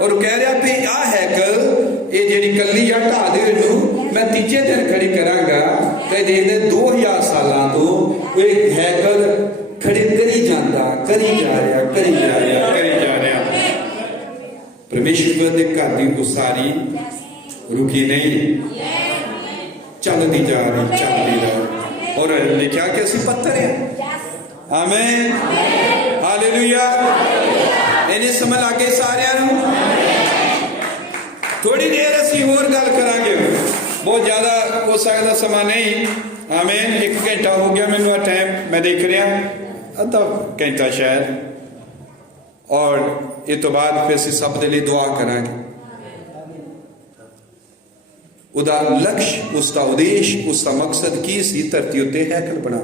और कह रहा भी आ हैकल ये जी कली आ ढा दे, मैं तीजे दिन खड़ी करांगा। तो देखते 2000 साल तो हैकल खड़ी करी जाता, करी जा रहा, करी जा रहा, करी जा रहा। परमेश्वर के घर की उसारी रुकी नहीं, चलती जा रही, चलती जा रही। और लिखा कि असी पत्थर है। आमीन, हालेलुया। इन्हें समझ आगे सारिਆਂ ਨੂੰ। थोड़ी देर असी होर गल करांगे, बहुत ज्यादा हो सकता समा नहीं। आमीन। 1 घंटा हो गया मैनू आ टाइम, मैं देख रहा अद्धा घंटा शायद। और इस तो बाद फिर असी सब दे लिए दुआ करांगे। उसका लक्ष्य, उसका उद्देश्य, उसका मकसद की सी? धरती उत्ते हैकल बना।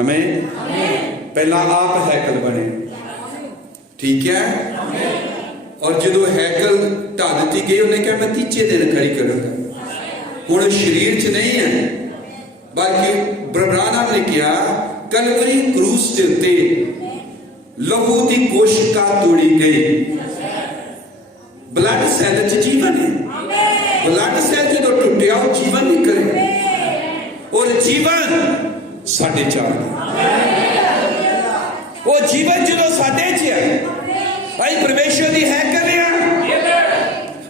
आमीन। पहला आप हैकल बने, ठीक है। और जो हैकल ढा दी गई, उन्हें कहा मैं तीजे दिन खड़ी करूंगा। हुण शरीर च नहीं है, बल्कि ब्रह्मांड ने कहा कलवरी क्रूस के उत्ते लहू की कोशिका तोड़ी गई। ब्लड सैल च जीवन है। ब्लड सैल जो टुटिया वो जीवन निकले, और जीवन साढ़े 4 वो जीवन जो साढ़े च है। अई परमेश्वर की हैकल है,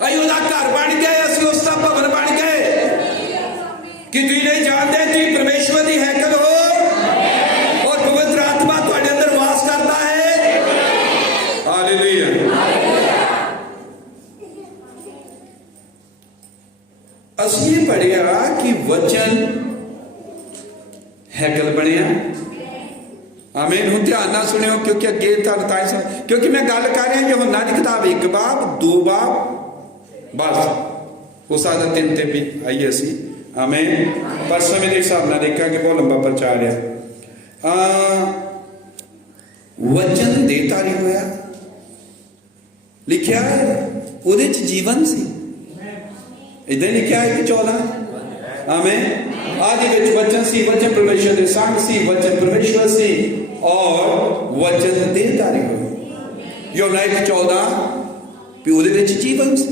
अई उसका घर बन गए, असं उसका भवन बन गए। कि तुम नहीं जानते तुम परमेश्वर की हैकल हो, और पवित्र आत्मा तुम्हारे अंदर वास करता है। हालेलुया। असली पढ़िया कि वचन हैकल बनिया। आमीन। हूँ ध्यान ना सुनियो, क्योंकि अगे क्योंकि मैं गल कर रहा यूहन्ना की किताब 1 बाब 2 बाब, बस हो सकता 3 ते भी आई असी। आमीन। पर समय के हिसाब से देखा कि बहुत लंबा प्रचार है। वचन देहधारी होया, लिखा है उहदे च जीवन सी। इधर लिखा है कि 14। आमीन। आदि विच वचन सी, वचन परमेश्वर दे संग सी, वचन परमेश्वर सी, और वचन देहधारी हो। यूहन्ना 1:14 भी उहदे विच जीवन सी।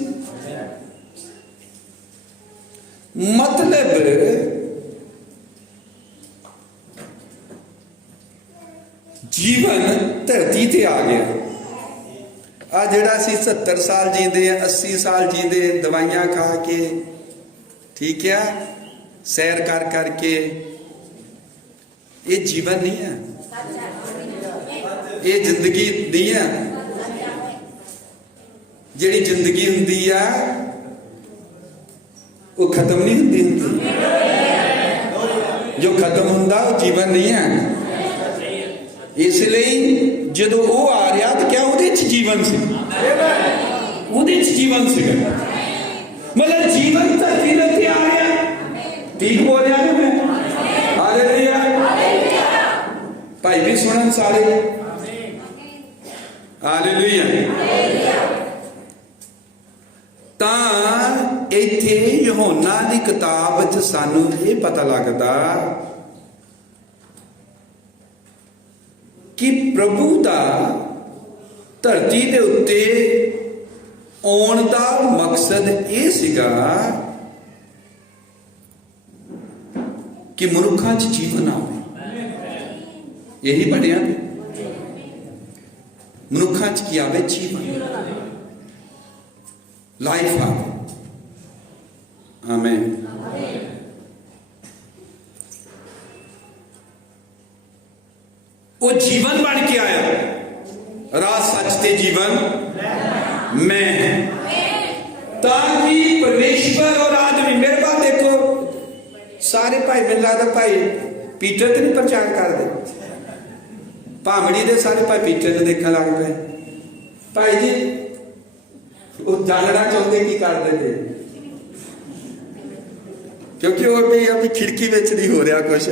मतलब जीवन धरती ते आ गया। आ जिहड़ा असीं 70 साल जींदे, 80 साल जींदे दवाइयां खा के, ठीक है, सैर कर करके, ये जीवन नहीं है, ये जिंदगी नहीं है। जिहड़ी जिंदगी हुंदी है वो खत्म नहीं हुंदी, जो खत्म हुंदा वो जीवन नहीं है। इसलिए जदों वो आ रहा तो क्या उहदे च जीवन सी, उहदे च जीवन सीगा। मतलब जीवन धरती दे उत्ते आ गया। ठीक बोल रहा है मैं? हालेलुया। भाई भी सुनन सारे। हालेलुया। तां इत्थे यूहन्ना दी किताब च सानू ये पता लगदा कि प्रभु दा धरती दे उत्ते आउण दा मकसद ये सीगा कि मनुखा च जीवन आवे। यही बढ़िया मनुखा च की आवे जीवन, लाइफ आवे। आमीन। वो जीवन बन के आया। राह सच ते जीवन मैं, ताकि परमेश्वर और आदमी, मेरे पास देखो सारे भाई, मैंने लगता भाई पीटर तो नहीं प्रचार करते, भामड़ी दे सारे भाई पीटर ने देखने लग पे। भाई जी वो जानना चाहते की करते थे, क्योंकि वो भी अभी खिड़की विच नहीं हो रहा कुछ,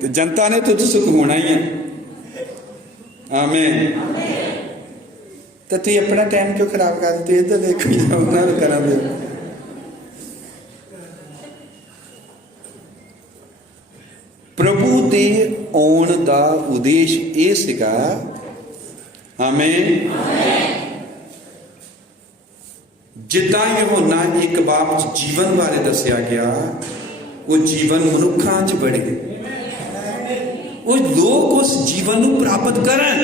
तो जनता ने तो सुख होना ही है। आमीन। तो तुम अपना टाइम क्यों खराब करते? इधर देखो उन्होंने करा दे। प्रभु दे आउण दा उद्देश ये सीगा। आमीन। जिद्दां यूहन्ना एक बाब च जीवन बारे दसिया गया, वो जीवन मनुखां च बढ़े, वो लोग उस जीवन को प्राप्त करन।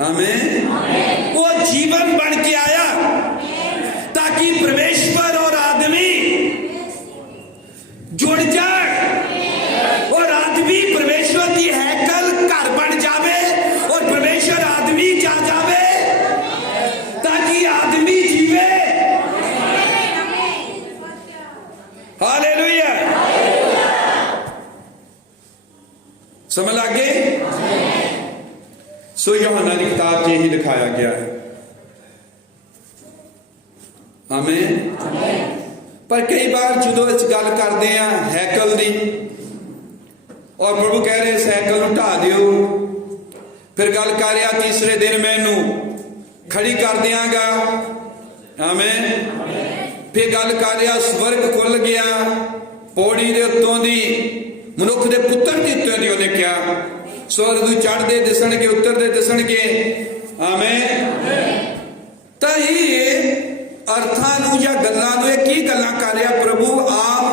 आमीन। वो जीवन बन के आया ताकि परमेश्वर और आदमी जुड़ जाए, और आदमी परमेश्वर की हैकल घर बन जावे, और परमेश्वर आदमी जा जावे ताकि आदमी जीवे। हालेलुया। समझ लगे? सो यूहन्ना की किताब में यही लिखाया गया है। आमीन। पर कई बार जो इस गल करते हैं हैकल दी, और प्रभु कह रहे इस हैकल को ढा दियो, फिर गल कर रहा तीसरे दिन मैं इनू खड़ी कर दियांगा। आमीन। फिर गल कर रहा स्वर्ग खुल गया, पौड़ी दे उत्तों दी मनुख दे पुत्र की उत्तर दी उन्हें क्या स्वर्ग चढ़ते दिसणगे उतरते दिसणगे। आमीन। तो ये अर्थां नूं या गल्लां नूं की गल्लां कर रहा प्रभु? आम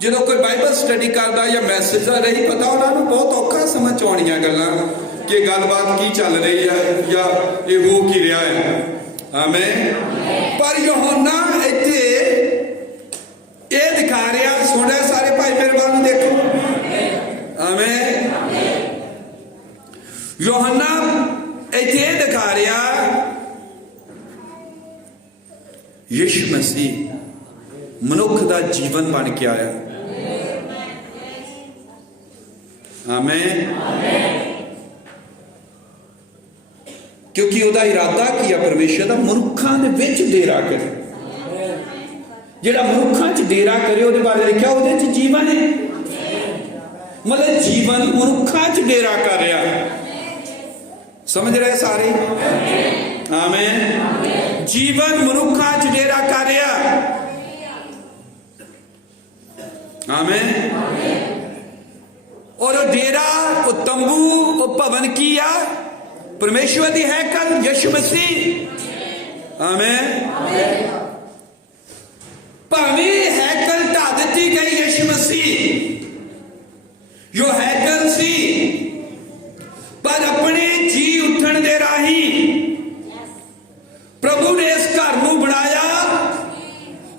जो कोई बाइबल स्टडी करता या मैसेज का नहीं पता, उन्होंने बहुत औखा समझ आउणियां गल्लां कि गलबात की चल रही है या ये हो की रहा है। आमीन। पर यूहन्ना इत्थे ये दिखा रहा, सुन रहे सारे भाई मेरे वाल देखो। आमीन। यूहन्ना इत्थे ये दिखा रहा यीशु मसीह मनुख का जीवन बन के आया। आमीन। क्योंकि उसका इरादा किया परमेश्वर का मनुखों के विच डेरा करे, जिहड़ा मनुखों च डेरा करे उसदे बारे लिखा उसदे च जीवन है। मतलब जीवन मनुखों च डेरा कर रहा। समझ रहे सारे? आमीन। जीवन मनुखों च डेरा कर रहा। आमीन। और डेरा वो तंबू वो भवन की आ परमेश्वर की हैकल यीशु मसीह। आमीन। भावे हैकल ढा दी गई यीशु मसीह जो हैकल सी, पर अपने जी उठन दे राही प्रभु ने इस घर को बनाया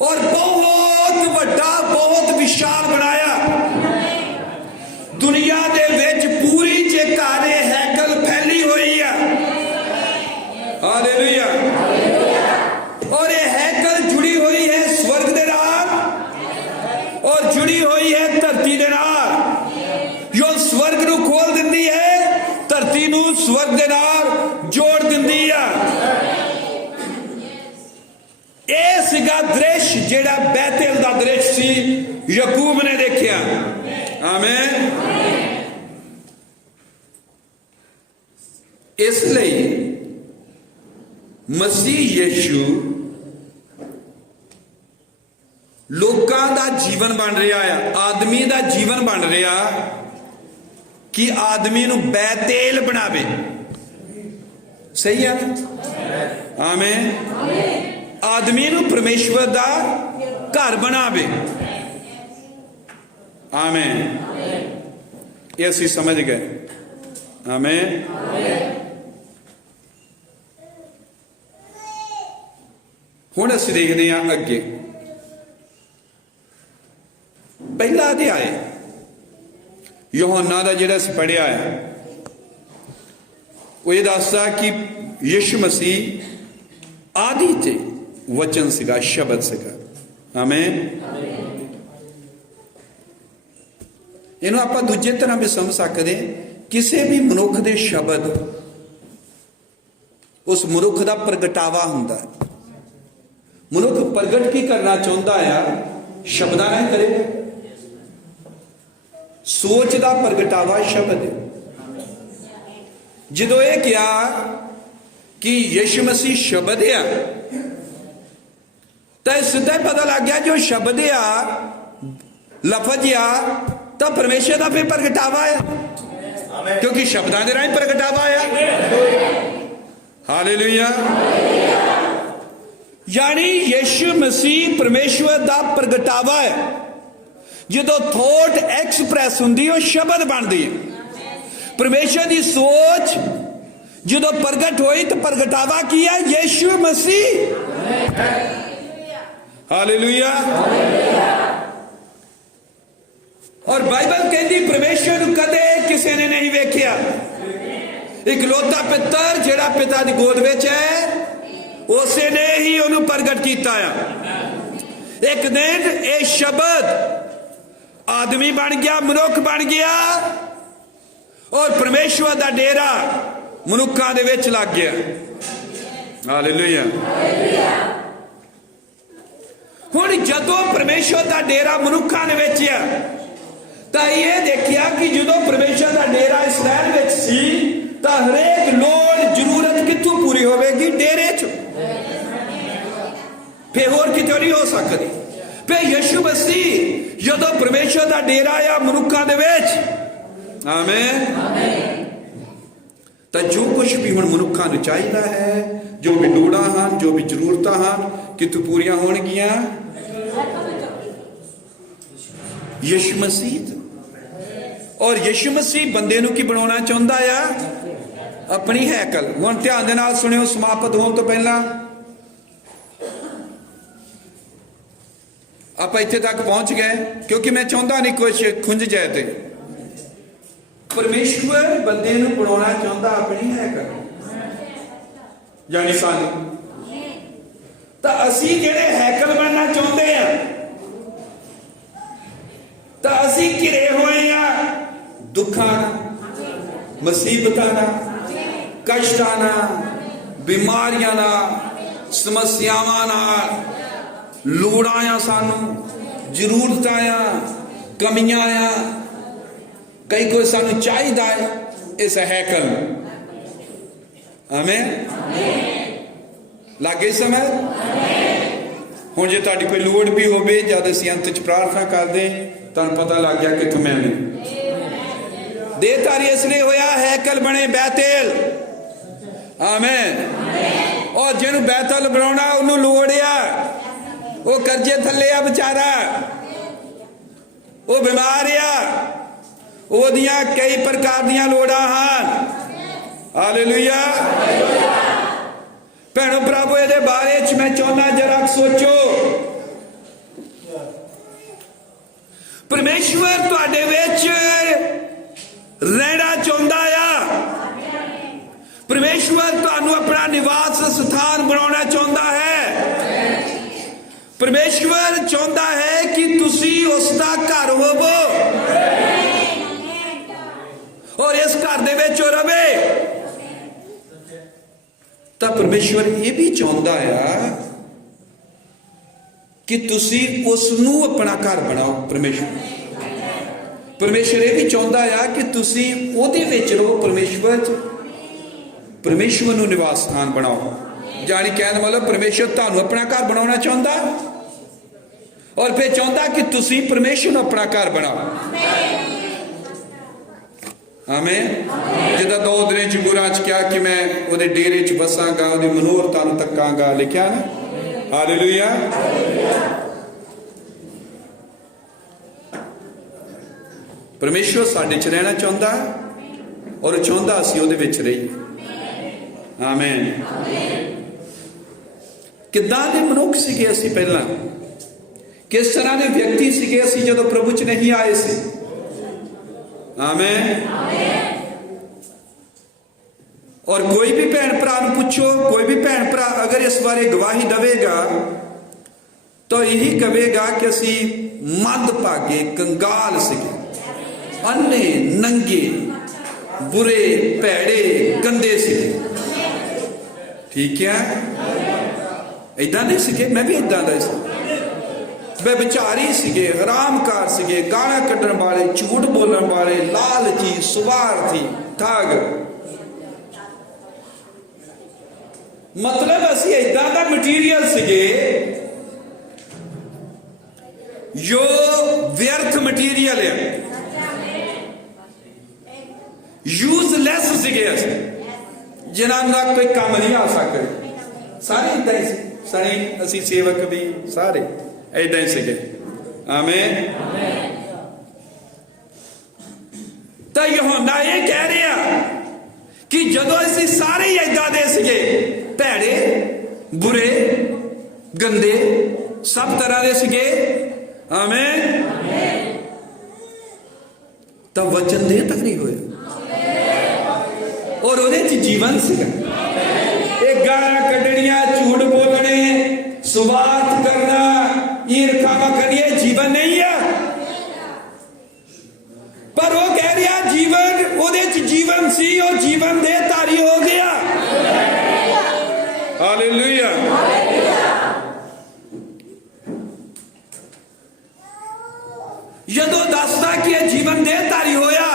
और बहुत बड़ा बहुत विशाल बनाया। दुनिया दे विच पूरी जेकारे हैकल फैली हुई है। हालेलुया। और ये हैकल जुड़ी हुई है स्वर्ग दे नाल और जुड़ी हुई है धरती दे नाल। जो स्वर्ग नूं खोल दिंदी है, धरती नूं स्वर्ग दे नाल जोड़ दिंदी है। ਇਹ ਸੀਗਾ ਦ੍ਰਿਸ਼ ਜਿਹੜਾ ਬੈਤੇਲ ਦਾ ਦ੍ਰਿਸ਼ ਸੀ ਯਾਕੂਬ ਨੇ ਦੇਖਿਆ। ਆਮੀਨ। ਇਸ ਲਈ ਮਸੀਹ ਯੀਸ਼ੂ ਲੋਕਾਂ ਦਾ ਜੀਵਨ ਬਣ ਰਿਹਾ ਆ, ਆਦਮੀ ਦਾ ਜੀਵਨ ਬਣ ਰਿਹਾ ਕਿ ਆਦਮੀ ਨੂੰ ਬੈਤੇਲ ਬਣਾਵੇ। ਸਹੀ ਹੈ ਨਾ? ਆਮੀਨ। आदमी नूं परमेश्वर दा घर बनावे। आमीन। ये असीं समझ गए। आमीन। हुण असीं देखदे हां अगे पहला अध्याय यूहन्ना दा जिहड़ा असीं पढ़िया है वो ये दसदा कि यीशु मसीह आदि ते वचन सीगा, शब्द सीगा। आमीन। इहनूं आपां दूजे तरह भी समझ सकते, किसी भी मनुख दे शब्द उस मनुख दा प्रगटावा हुंदा है। मनुख प्रगट की करना चाहुंदा है, शब्दां नाल करेगा। सोच का प्रगटावा शब्द है। जदों ये कहा कि यीशु मसीह शब्द है तो सीधा पता लग गया जो शब्द आ, लफज आ, तो परमेश्वर का फिर प्रगटावा है, क्योंकि शब्दां दे राहीं प्रगटावा है। हालेलुया। यानी यीशु मसीह परमेश्वर का प्रगटावा है। जो थॉट एक्सप्रैस होंदी वो शब्द बनती है। परमेश्वर की सोच जो प्रगट हुई तो प्रगटावा किया यीशु मसीह। हालेलुया। और बाइबल कहती परमेश्वर कदे किसी ने नहीं वेख्या। इकलौता पुत्र जेड़ा पिता की गोद विच है उसे ने ही उन्हें प्रगट किया। एक दिन ये शब्द आदमी बन गया, मनुख बन गया और परमेश्वर का डेरा मनुखों दे विच लग गया। हालेलुया। हुण जदों परमेश्वर का डेरा मनुखों दे विच है तो ये देखिया कि जदों परमेश्वर का डेरा इसराइल विच सी तो हरेक लोड़ जरूरत कित्थों पूरी होवेगी? डेरे च। फिर होर कितों नहीं हो सकती। फिर यीशु मसीह जदों परमेश्वर का डेरा आ मनुखों दे विच, आमीन, तो जो कुछ भी हुण मनुखों नूं चाहीदा है, जो भी लोड़ां हन, जो भी जरूरतां हन, कितों पूरीआं होणगीआं? यीशु मसीह। और यीशु मसीह बंदे नूं की बनाउणा चाहुंदा आ? अपनी हैकल। हुण ध्यान दे नाल सुणिओ, समाप्त होण तो पहलां आप इत्थे तक पहुंच गए, क्योंकि मैं चाहता नहीं कुछ खुंझ जाए। थे परमेश्वर बंदे नूं बनाउणा चाहुंदा अपनी हैकल, यानी सानू। तो असीं जिहड़े हैकल बनना चाहुंदे हैं तो असीं घिरे होए आ दुखां नाल, मुसीबतां नाल, कष्टां नाल, बीमारियां नाल, समस्यावां नाल, लोड़ां आ, सानू जरूरतां आ, कमियां आ, कई कोई सानू चाहिदा है इस हैकल। आमीन। लागे समझ? हुण जे तुहाडी कोई लोड़ भी होवे, जद असीं अंत च प्रार्थना करदे तुहानूं पता लग गया कित्थों मैंने देहधारी इसलिए होया हैकल बने बैतल। आमीन। और जिन्हों बैतल बनाउणा उन्होंने लोड़ आ, वो कर्जे थले आ बेचारा, वो बीमार आ, ओदियां कई प्रकार दियां लोड़ां हन। हालेलुया। भैणों प्रभु इहदे बारे च मैं चाहुंदा जरा सोचो। परमेश्वर तुहाडे विच रहना चाहुंदा आ। परमेश्वर तुहानूं अपना निवास स्थान बनाउणा चाहुंदा है। परमेश्वर चाहुंदा है कि तुसी उसका घर होवो और इस घर दे विच रवे। तो परमेश्वर ये भी चाहुंदा है कि तुसी उसनूं अपना घर बनाओ। परमेश्वर ये भी चाहुंदा है कि तुसी ओहदे विच रहो। परमेश्वर नूं निवास स्थान बनाओ। जानी कहने मतलब परमेश्वर तुहानूं अपना घर बनाउणा चाहुंदा और फिर चाहुंदा कि तुसी परमेश्वर नूं अपना घर बनाओ। आमीन। जिद्दां दो दिनां च गुरां च कहा कि मैं ओहदे डेरे च बसांगा, ओहदी मनोरतां नूं तकांगा, लिखिया ना। हालेलुया। परमेश्वर साडे च रहना चाहुंदा और चाहुंदा असीं ओहदे विच रहीए। आमीन। किदां दे मनुख सीगे असीं पहलां, किस तरह के व्यक्ति सीगे असीं जदों प्रभु च नहीं आए सी? आमेन। और कोई भी भैन भरा पूछो, कोई भी भैन भरा अगर इस बारे गवाही देगा तो यही कहेगा कि असी मंदभागे कंगाल सीगे, अन्ने नंगे बुरे भैड़े गंदे सीगे। ठीक है, इदा नहीं सीगे, मैं भी इदा का सी। व्यभिचारी सीगे, हरामकार सीगे, गाना कढ़न वाले, झूठ बोलने वाले, लालची, स्वार्थी, ठग। मतलब असी इदा का मटीरियल सीगे जो व्यर्थ मटीरियल है, यूजलैस सीगे असी, जिन्होंने कोई काम नहीं आ सकते। सारे इदा ही सारे असी सेवक भी सारे इदा ही सीगे। आमीन। तो यूहन्ना ये कह रहा कि जदों असी सारे ही इदा दे सीगे, भैड़े बुरे गंदे सब तरह के सीगे। आमीन। तब वचन देहधारी होया और उहदे च जीवन सीगा। एक गाना कढ़निया, झूठ बोलने, स्वार्थ करना, ईर्खावा करिए जीवन नहीं है। पर वो कह रहा जीवन, उहदे च जीवन सी, और जीवन देहधारी हो गया। हालेलुया। जदों दसदा कि यह जीवन देहधारी होया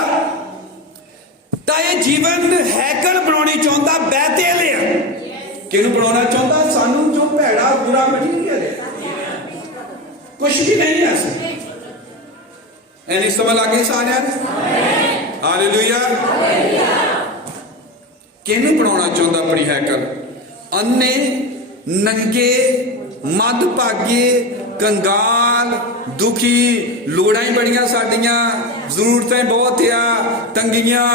तो यह जीवन हैकल बनानी चाहता, बैतेल है। किहनूं बनाना चाहता? सानू जो भैड़ा बुरा मटीरियल है, कुछ भी नहीं है। ऐनी समझ आ गई सारे? हालेलुया। किहनूं बनाना चाहता अपनी हैकल? अन्ने नंगे मदभागे कंगाल दुखी, लोड़ां ही बड़ियां साडियां, जरूरतें बहुत आ, तंगियां,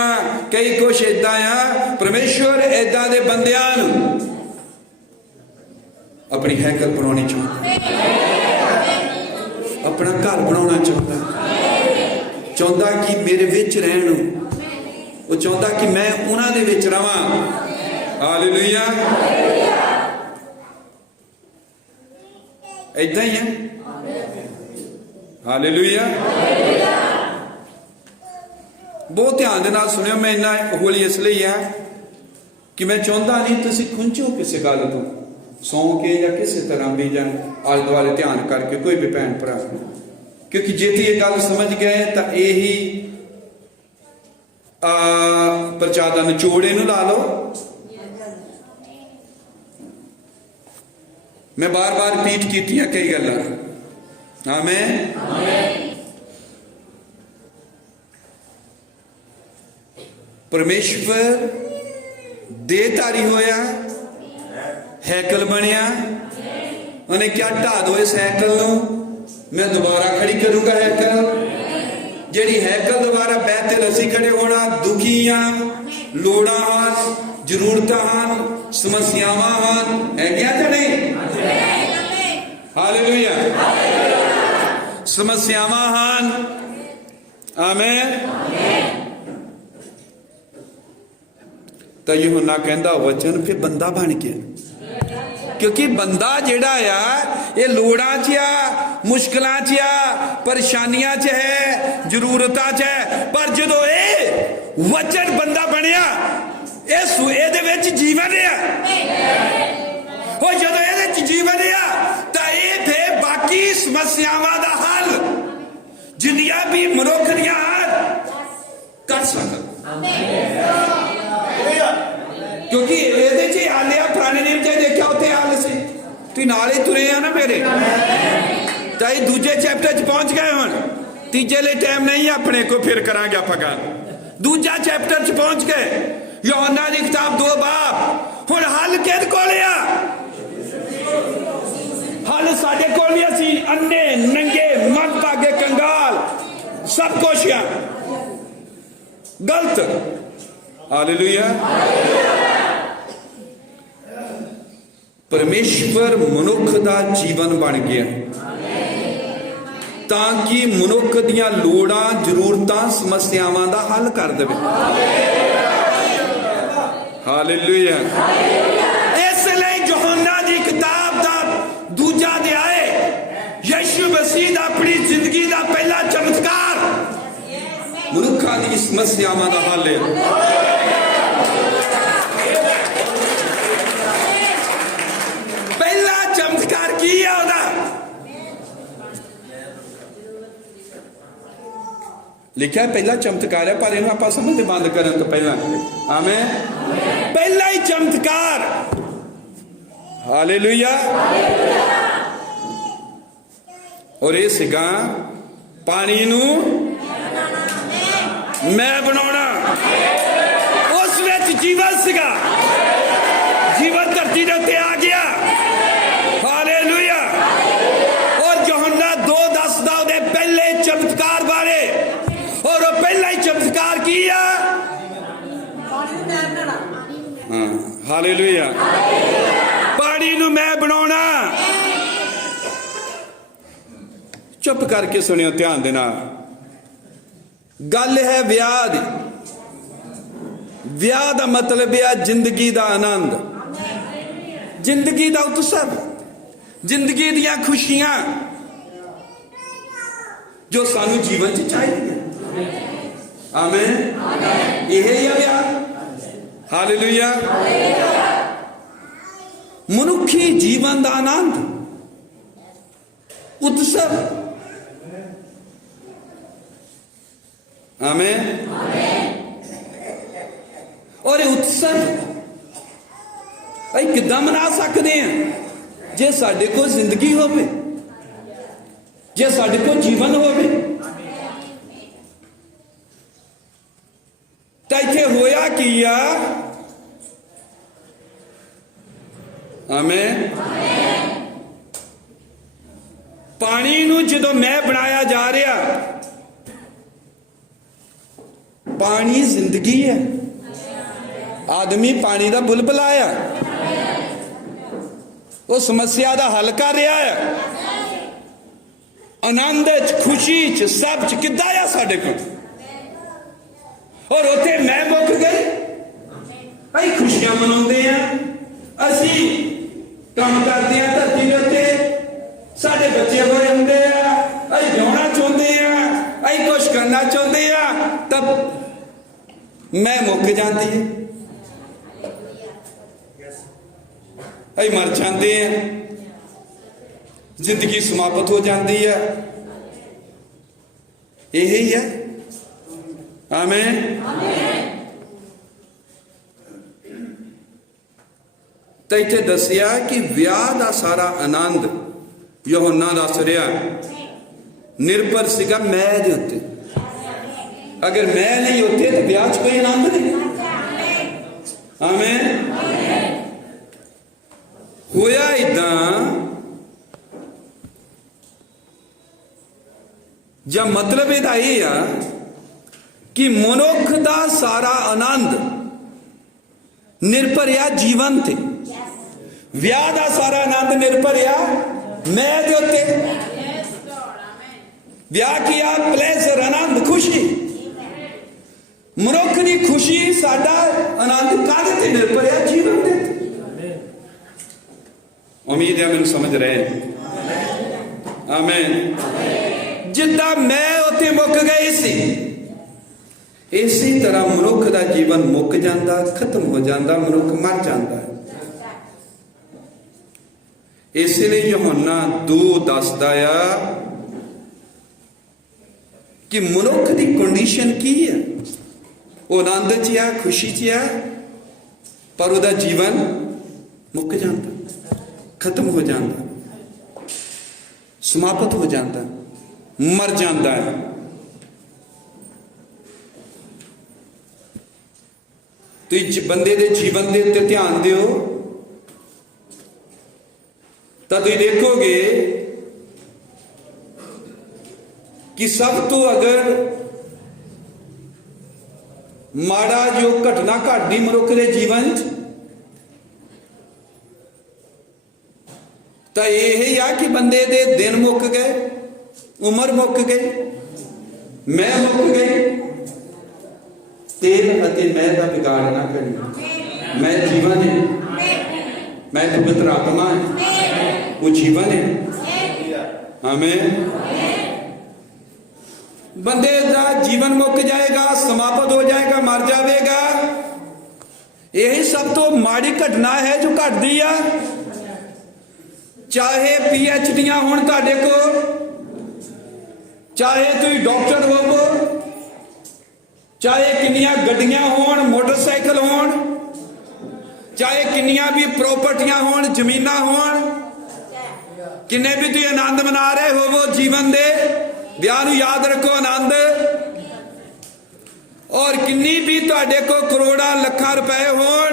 कई कुछ इदा आ। परमेश्वर इदा दे बंदियां नूं अपनी हैकल बनानी चाहता, अपना घर बनाना चाहता कि मेरे विच रहन, वो चाहता कि मैं उन्हां दे विच रवां। हालेलुया। इदा ही है। हालेलुया। बहुत ध्यान दे नाल सुनियो, मैं इन्ना होली इसलिए है कि मैं चाहता नहीं तुसीं खुंचो किसी गल तो सौ के या किसी तरह भी, जान आले दुआले ध्यान करके कोई भी भैन भरा, क्योंकि जे ये गल समझ गए तो यही प्रचार का निचोड़ इनू ला लो। मैं बार बार रिपीट की कई गल्लां। आमीन। परमेश्वर देहधारी होया, हैकल बनिया। उन्हें क्या ढा दो इस हैकल नूं, मैं दोबारा खड़ी करूंगा हैकल। जिहड़ी हैकल दोबारा बैतल असीं खड़े होना, दुखी हां, लोड़ां हां, जरूरतां हां, समस्यावां हां, हैगियां कि नहीं? हालेलुया। समस्यावां हां। आमीन। तो यूहन्ना कहंदा वचन फिर बंदा बन गया, क्योंकि बंदा जिहड़ा आ ये लोड़ां च आ, मुश्किलां च आ, परेशानियां च है, जरूरतां च है। पर जदों ये वचन बंदा बनया, ਇਹਦੇ ਵਿੱਚ ਜੀਵਨ ਆ। ਉਹ ਜਦੋਂ ਇਹਦੇ ਵਿੱਚ ਜੀਵਨ ਆ ਤਾਂ ਇਹ ਫੇ ਬਾਕੀ ਸਮੱਸਿਆਵਾਂ ਦਾ ਹੱਲ ਜਿੰਨੀਆਂ ਵੀ ਮਨੁੱਖ ਦੀਆਂ ਕਰ ਸਕਦਾ। ਕਿਉਂਕਿ ਇਹਦੇ 'ਚ ਹੱਲ ਆ। ਪੁਰਾਣੇ ਨਿਯਮ 'ਚ ਦੇਖਿਆ ਉੱਥੇ ਹੱਲ ਸੀ, ਤੁਸੀਂ ਨਾਲ ਹੀ ਤੁਰੇ ਆ ਨਾ ਮੇਰੇ। ਤਾਂ ਇਹ ਦੂਜੇ ਚੈਪਟਰ 'ਚ ਪਹੁੰਚ ਗਏ। ਹੁਣ ਤੀਜੇ ਲਈ ਟਾਈਮ ਨਹੀਂ ਆਪਣੇ ਕੋਲ, ਫਿਰ ਕਰਾਂਗੇ ਆਪਾਂ ਗੱਲ। ਦੂਜਾ ਚੈਪਟਰ 'ਚ ਪਹੁੰਚ ਗਏ। यूहन्ना दी किताब 2 बाब। हुण हल किहदे कोल आ? हल साडे कोल भी। असीं अन्ने नंगे मंदभागे कंगाल सब कुछ आ गलत। हालेलुया। परमेश्वर मनुख दा जीवन बन गया। ताकि मनुख दियां लोड़ां जरूरतां समस्यावां दा हल कर देवे। हालेलुया। इसलिए यूहन्ना दी किताब दा दूजा अध्याय यीशु मसीह दा अपनी जिंदगी दा पहला चमत्कार मनुखा दी समस्यावां दा हल है। पहला चमत्कार की है ओदा? लिखा है पहला चमत्कार है, पर इन्हें आप समझ बंद करने तो पहला आमें पहला ही चमत्कार। हालेलुया। और ये सिगा पानी नू मैं बनाना, उस विच जीवन सिगा, जीवन धरती दे उत्ते आ गया। हालेलुया। और यूहन्ना 2:10 दा उहदे पहले चमत्कार बारे, और वो पहला ही चमत्कार किया। हाँ, हालेलुया। पानी नू मैं बनाना। चुप करके सुनियो ध्यान देना। गल है विआह दी। विआह दा मतलब है जिंदगी दा आनंद, जिंदगी दा उत्सव, जिंदगी दियां खुशियां जो सानू जीवन च चाहिए। आमीन। यही है विआह। हालेलुया। मनुखी जीवन दा आनंद, उत्सव। आमीन। और उत्सव किदां मना सकते हैं जे साडे कोल जिंदगी होवे, जे साडे कोल जीवन होवे। तां इत्थे होया की आ? आमीन। पानी नू जदों मैं बनाया जा रहा, पानी जिंदगी है। आदमी पानी का बुलबुला आया, वो समस्या का हल कर रहा है। आनंद च, खुशी च, सब च किद्दां आ साडे कोल। और उत्थे मैं मुक गई। असीं खुशियां मनाउंदे आ, असीं काम करते हैं धरती के उत्ते, साडे बच्चे होए हुंदे आ, असीं विआहना चाहुंदे आ, असीं कुछ करना चाहुंदे आ, तब मैं मुक जाती है। असीं मर जाते हैं, जिंदगी समाप्त हो जाती है। यही है। आमीन। तो इत्थे दसिया कि विआह का सारा आनंद यूहन्ना दस रहा निर्भर सीगा मैं दे उत्ते। अगर मैं नहीं होते तो विआह च कोई आनंद नहीं। आमीन। होया इदां या मतलब इहदा यह आ कि मनुख का सारा आनंद निर्भर आ जीवन ते। विआह का सारा आनंद निर्भर आ मैं दे उत्ते। विआह की आ प्लेजर, आनंद, खुशी। मनुख की खुशी, साडा आनंद काहदे ते निर्भर आ? जीवन ते। उम्मीद है मैनूं समझ रहे हैं। आमीन। जिद्दां मैं उत्ते मुक गई सी, इसी तरह मनुख का जीवन मुक जाता, खत्म हो जाता, मनुख मर जाता है। इसलिए यूहन्ना 2 दसदा आ कि मनुख की कंडीशन की है। वो आनंद च आ, खुशी च आ, पर उसका जीवन मुक जाता, खत्म हो जाता, समाप्त हो जाता, मर जाता है। तो बंदे के जीवन के उत्ते ध्यान दिओ, तो तुम देखोगे कि सब तो अगर माड़ा जो घटना घटती मनुख के जीवन तो यही आ कि बंदे दे दिन मुक गए, उम्र मुक गई, मैं मुक गई। तेल अते मैं का बिगाड़ ना करी। मैं जीवन है, मैं पवित्र आत्मा है, वो जीवन है। आमीन। बंदे का जीवन मुक जाएगा, समाप्त हो जाएगा, मर जाएगा। यही सब तो माड़ी घटना है जो घटती आ। चाहे PhD होण तुहाडे कोल, चाहे तुसीं डॉक्टर होवो, चाहे किन्नियां गड्डियां होण, मोटरसाइकिल होण, चाहे किन्नियां भी प्रॉपर्टियां होण, जमीनां होण, किन्ने भी तुसीं आनंद मना रहे होवो जीवन दे, विआह नूं याद रखो आनंद। और किन्नी भी तुहाडे को करोड़ां लखां रुपए होण,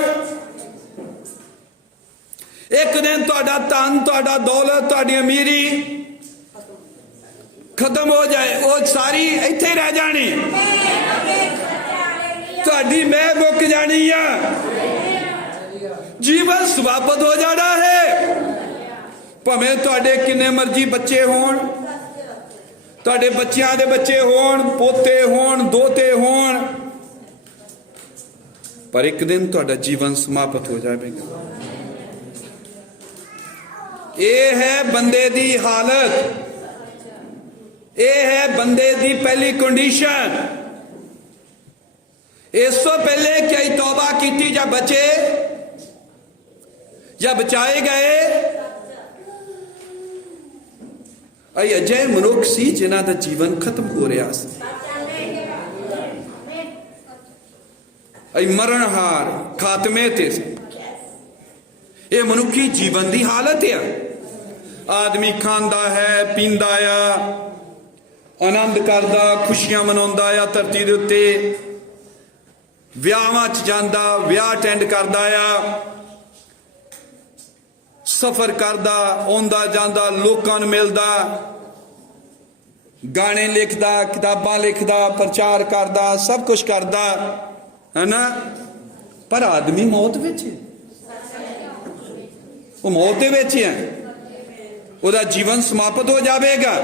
एक दिन तुहाडा धन, तुहाडा दौलत, तुहाडी अमीरी खत्म हो जाए, वो सारी इत्थे रह जानी, तुहाडी मैं मुक जानी आ, जीवन समाप्त हो जाना है। भावें तुहाडे किन्ने मर्जी बच्चे होण, तुहाडे बच्चियां दे बच्चे होण, पोते होण, दोते होण, पर एक दिन तुहाडा जीवन समाप्त हो जाएगा। ये है बंदे दी हालत, ये है बंदे दी पहली कंडीशन। इस तो पहले क्या तौबा की या बचे या बचाए गए, अजय मनुख सी जिन्हां दा जीवन खत्म हो रहा सी, मरणहार खात्मे ते सी। ये मनुखी जीवन की हालत है। आदमी खांदा है, पींदा आ, आनंद करदा, खुशियां मनाउंदा आ धरती दे उत्ते, विआहां च जांदा, विआह अटेंड करदा आ, सफर करदा, आउंदा जांदा, लोकां नूं मिलदा, गाने लिखदा, किताबां लिखदा, प्रचार करदा, सब कुछ करदा है ना। पर आदमी मौत विच है, वो मौत दे विच है, ਉਹਦਾ जीवन समाप्त हो जाएगा।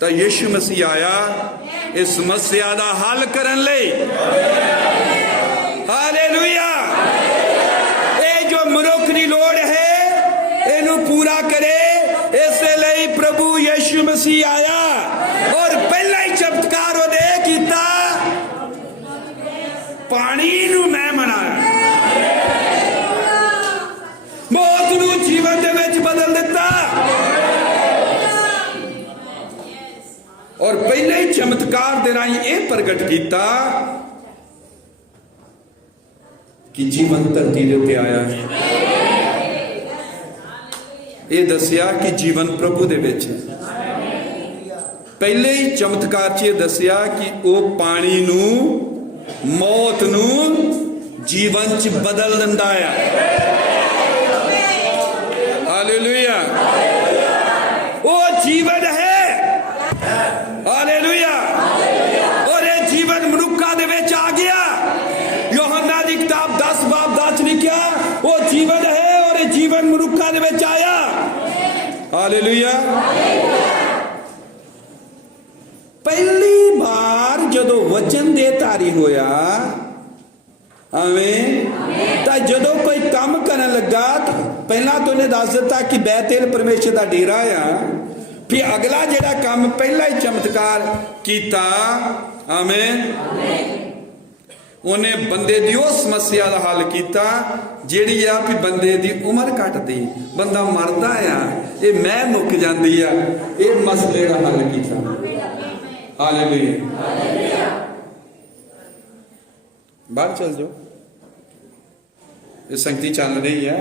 तो यीशु मसीह आया इस समस्या का हल करने लई। हालेलुया। ये जो मनुख की लोड़ है इनू पूरा करे, इसलिए प्रभु यीशु मसीह आया और पहला ही चमत्कार उहने कीता, पानी नू मैं बनाया, मौत नू जीवन दे विच बदल दिता। और पहले ही चमत्कार दे राही यह प्रगट किया कि जीवन धरती दे उत्ते आया है। ये दसिया कि जीवन प्रभु दे विच है। पहले ही चमत्कार च दसिया कि वह पानी नू, मौत नू जीवन च बदल दिंदा है। हालेलुया। वो जीवन है। हालेलुया। और ये जीवन मनुक्खा दे विच आ गया। यूहन्ना दी किताब 10 बाब 10 लिखिया, वो जीवन है और ये जीवन मनुक्खा दे विच आया। हालेलुया। पहली बार जदों वचन दे धारी होया, आमीन, तो जदों कोई काम करन लगा, पहला तो इन्हें दस दिता कि बैतल परमेश्वर का डेरा आ। फिर अगला जेड़ा काम पहला ही चमत्कार किया, आमीन, उन्हें बंदे दी उस समस्या का हल किया जिहड़ी आ कि बंदे दी उम्र घटदी, बंदा मरदा आ, ये मैं मुक जांदी आ, ये मसले का हल किया। हालेलुया। बाहर चल जाओ, ये संगति चल रही है,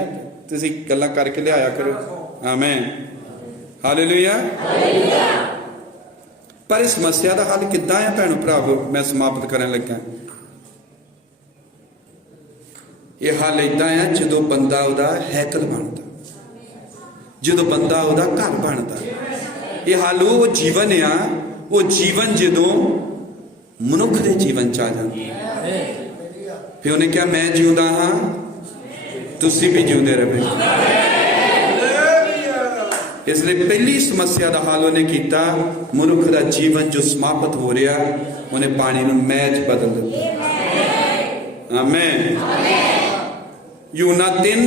तुसीं गल्लां करके लिआया करो। आमीन। हालेलुया। पर इस समस्या का हल किद्दां है भैणों भरावो, मैं समाप्त करन लगा। ये हल इदां है जदों बंदा उहदा हैकल बनता, जदों बंदा उहदा घर बनता। ये हल वो जीवन आ, वो जीवन जदों मनुख दे जीवन च आ जाता। फिर उन्हें क्या, मैं जिउंदा हाँ तुसीं भी जिउंदे रहो। इसलिए पहली समस्या का हल उन्हें किया, मनुख का जीवन जो समाप्त हो रहा उन्हें पानी में मैच बदल दिता। आमीन। यूहन्ना 3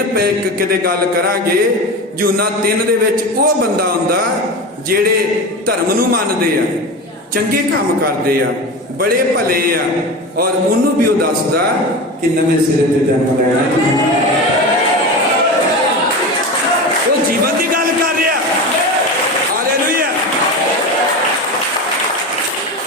किते गल करांगे, यूहन्ना 3 दे विच वो बंदा हुंदा जेड़े धर्म नूं मनदे आ, चंगे काम करदे आ, बड़े भले आ, और उन्होंने भी वो दसदा कि नवें सिरे ते जन्म लेना। वो जीवन की गल कर रहा। हालेलुया।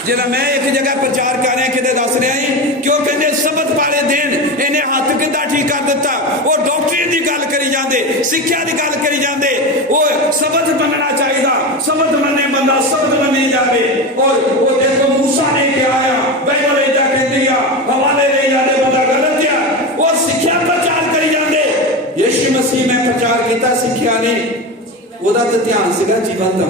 जिहड़ा मैं एक जगह प्रचार कर रहा किते दस रहा ही, क्यों कहंदे सबत वाले दिन इन्हें हाथ किद्दां ठीक कर दिता। वो डॉक्टरी की गल करी जाते, सिक्ख्या की गल करी जाते, वो सबत मनना चाहिए, सबत मन्ने बंदा सबत मन्नी जाए। और वो देखो मूसा ने क्या आया, बाइबल ले जा कहती है, हवाले ले जाते बंदा गलत है। वो सिक्ख्या प्रचार करी जाते। यीशु मसीह ने प्रचार किया सिक्ख्या ने, ओदा तो ध्यान सीगा जीवन दा।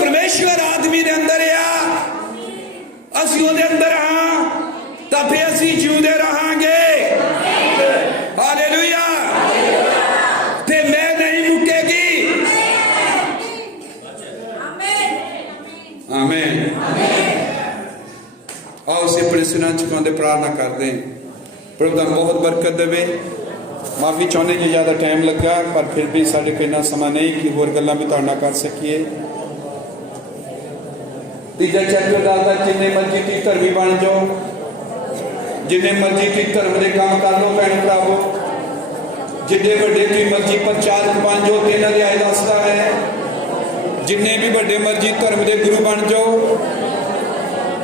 परमेश्वर आदमी के अंदर आ, असी उहदे अंदर हाँ, तो फिर असी जीउंदे रहांगे। हालेलुया। ते मैं नहीं मुकेगी। आमीन। आओ असी अपने सिरां झुकांदे प्रार्थना करते हैं, प्रभु दा बहुत बरकत देवे। माफी चाहने जो ज़्यादा टाइम लगा, पर फिर भी साढ़े को इन्ना समा नहीं कि होर गल्लां भी तुहाडे नाल कर सकीए। तीजा चैप्टर दसदा जिन्ने मर्जी ती धर्मी बन जाओ, जिन्ने मर्जी ती धर्म के काम कर लो भैन भरावो, जिन्ने वड्डे ती मर्जी प्रचारक बन जाओ। 3 अध्याय दसदा है जिन्ने भी वड्डे मर्जी धर्म के गुरु बन जाओ,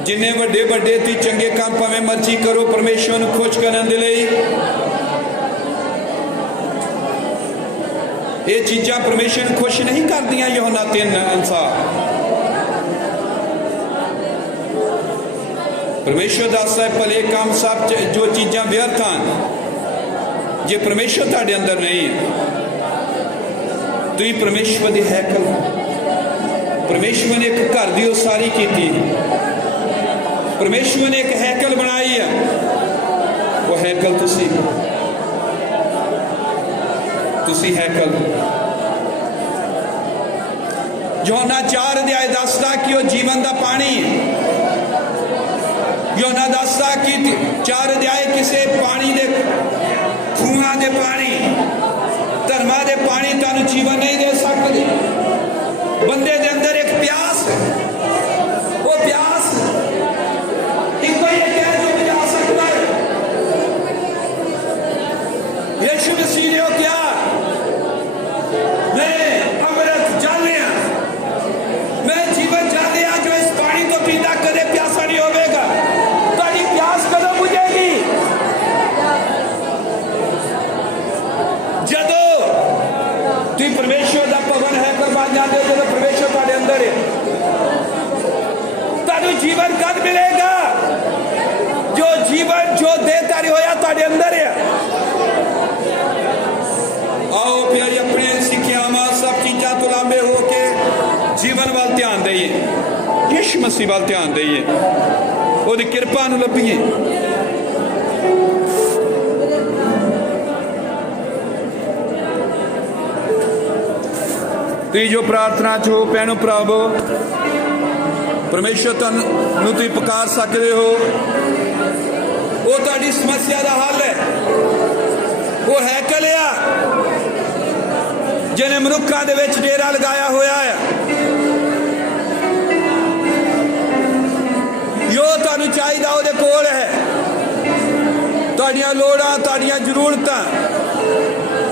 जिन्ने वड्डे वड्डे ती चंगे काम भावें मर्जी करो परमेश्वर नूं खुश करन दे लई। ये चीज़ां परमेश्वर नूं खुश नहीं करदियां। यूहन्ना 3 अनुसार परमेश्वर दसदा है भले काम सब जो चीज़ां व्यर्थ हैं जे परमेश्वर तुहाडे अंदर नहीं है। तुसीं परमेश्वर दे हैकल, परमेश्वर ने एक घर की उसारी की, परमेश्वर ने एक हैकल बनाई है। वो हैकल तुसीं हैकल। यूहन्ना 4 अध्याय दसदा कि वो जीवन का पानी है। यूहन्ना दसदा कि 4 अध्याय किसी पानी दे खूहां दे पानी, धर्मा दे पानी तुहानूं जीवन नहीं दे सकते। बंदे दे अंदर एक प्यास है, वो प्यास एक कोई है जो बुझा सकता है। यीशु मसीह ने क्या, मैं अमृत जानिया, मैं जीवन जानिया जो इस पानी को पीता कदे प्यासा नहीं होगा। तारी प्यास कदों बुझेगी? जदों तुम परमेश्वर का भवन है कर बन जाते हो, जब परमेश्वर तुम्हारे अंदर है, तानू जीवन कद मिलेगा? जो जीवन जो दे तारी होया तुम्हारे अंदर है। आओ प्यारी अपने सिक्ख्यावां सब चीज़ां तो लांबे होके जीवन वाल ध्यान दईए, यीशु मसीह वाल ध्यान दईए, ਉਹਦੀ ਕਿਰਪਾ ਨੂੰ ਲੱਭੀਏ। ਤੁਸੀਂ ਜੋ ਪ੍ਰਾਰਥਨਾ ਚ ਹੋ ਭੈਣੋ ਭਰਾਵੋ, ਪਰਮੇਸ਼ਰ ਤੁਹਾਨੂੰ ਤੁਸੀਂ ਪੁਕਾਰ ਸਕਦੇ ਹੋ। ਉਹ ਤੁਹਾਡੀ ਸਮੱਸਿਆ ਦਾ ਹੱਲ ਹੈ। ਉਹ ਹੈਕਲ ਆ ਜਿਹਨੇ ਮਨੁੱਖਾਂ ਦੇ ਵਿੱਚ ਡੇਰਾ ਲਗਾਇਆ ਹੋਇਆ ਹੈ। ਜੋ ਤੁਹਾਨੂੰ ਚਾਹੀਦਾ ਉਹਦੇ ਕੋਲ ਹੈ। ਤੁਹਾਡੀਆਂ ਲੋੜਾਂ, ਤੁਹਾਡੀਆਂ ਜ਼ਰੂਰਤਾਂ,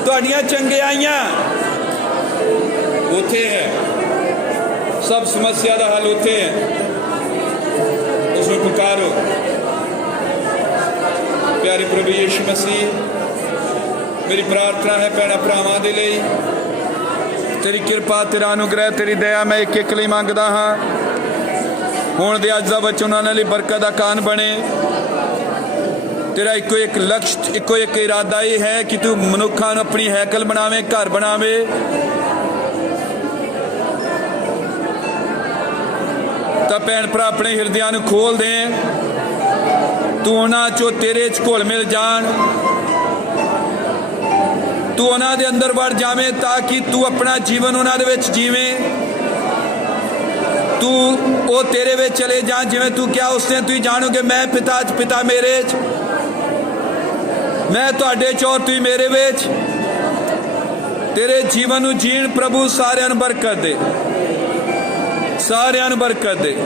ਤੁਹਾਡੀਆਂ ਚੰਗਿਆਈਆਂ ਉੱਥੇ ਹੈ। ਸਭ ਸਮੱਸਿਆ ਦਾ ਹੱਲ ਉੱਥੇ ਹੈ। ਉਸ ਨੂੰ ਪੁਕਾਰੋ। ਪਿਆਰੇ ਪ੍ਰਭੂ ਯੀਸ਼ੂ ਮਸੀਹ, ਮੇਰੀ ਪ੍ਰਾਰਥਨਾ ਹੈ ਭੈਣਾਂ ਭਰਾਵਾਂ ਦੇ ਲਈ, तेरी कृपा, तेरा अनुग्रह, तेरी दया मैं एक एक ਲਈ ਮੰਗਦਾ ਹਾਂ। ਹੁਣ ਦੇ ਅੱਜ ਦਾ ਵਚਨ ਉਹਨਾਂ ਲਈ ਬਰਕਤ ਦਾ ਕਾਰਨ ਬਣੇ। ਤੇਰਾ ਇੱਕੋ ਇੱਕ ਲਕਸ਼, ਇੱਕੋ ਇੱਕ ਇਰਾਦਾ ਇਹ ਹੈ ਕਿ ਤੂੰ ਮਨੁੱਖਾਂ ਨੂੰ ਆਪਣੀ ਹੈਕਲ ਬਣਾਵੇਂ, ਘਰ ਬਣਾਵੇਂ। ਤਾਂ ਭੈਣ ਭਰਾ ਆਪਣੇ ਹਿਰਦਿਆਂ ਨੂੰ ਖੋਲ ਦੇ, ਤੂੰ ਉਹਨਾਂ ਚੋਂ ਤੇਰੇ 'ਚ ਘੁਲ ਮਿਲ ਜਾਣ, ਤੂੰ ਉਹਨਾਂ ਦੇ ਅੰਦਰ ਵੜ ਜਾਵੇਂ ਤਾਂ ਕਿ ਤੂੰ ਆਪਣਾ ਜੀਵਨ ਉਹਨਾਂ ਦੇ ਵਿੱਚ ਜੀਵੇਂ। ਤੂੰ ਉਹ ਤੇਰੇ ਵਿੱਚ ਚਲੇ ਜਾ, ਜਿਵੇਂ ਤੂੰ ਕਿਹਾ ਉਸ ਦਿਨ ਤੁਸੀਂ ਜਾਣੋਗੇ ਮੈਂ ਪਿਤਾ 'ਚ, ਪਿਤਾ ਮੇਰੇ 'ਚ, ਮੈਂ ਤੁਹਾਡੇ 'ਚ ਔਰ ਤੁਸੀਂ ਮੇਰੇ ਵਿੱਚ। ਤੇਰੇ ਜੀਵਨ ਨੂੰ ਜੀਣ ਪ੍ਰਭੂ। ਸਾਰਿਆਂ ਨੂੰ ਬਰਕਤ ਦੇ, ਸਾਰਿਆਂ ਨੂੰ ਬਰਕਤ ਦੇ।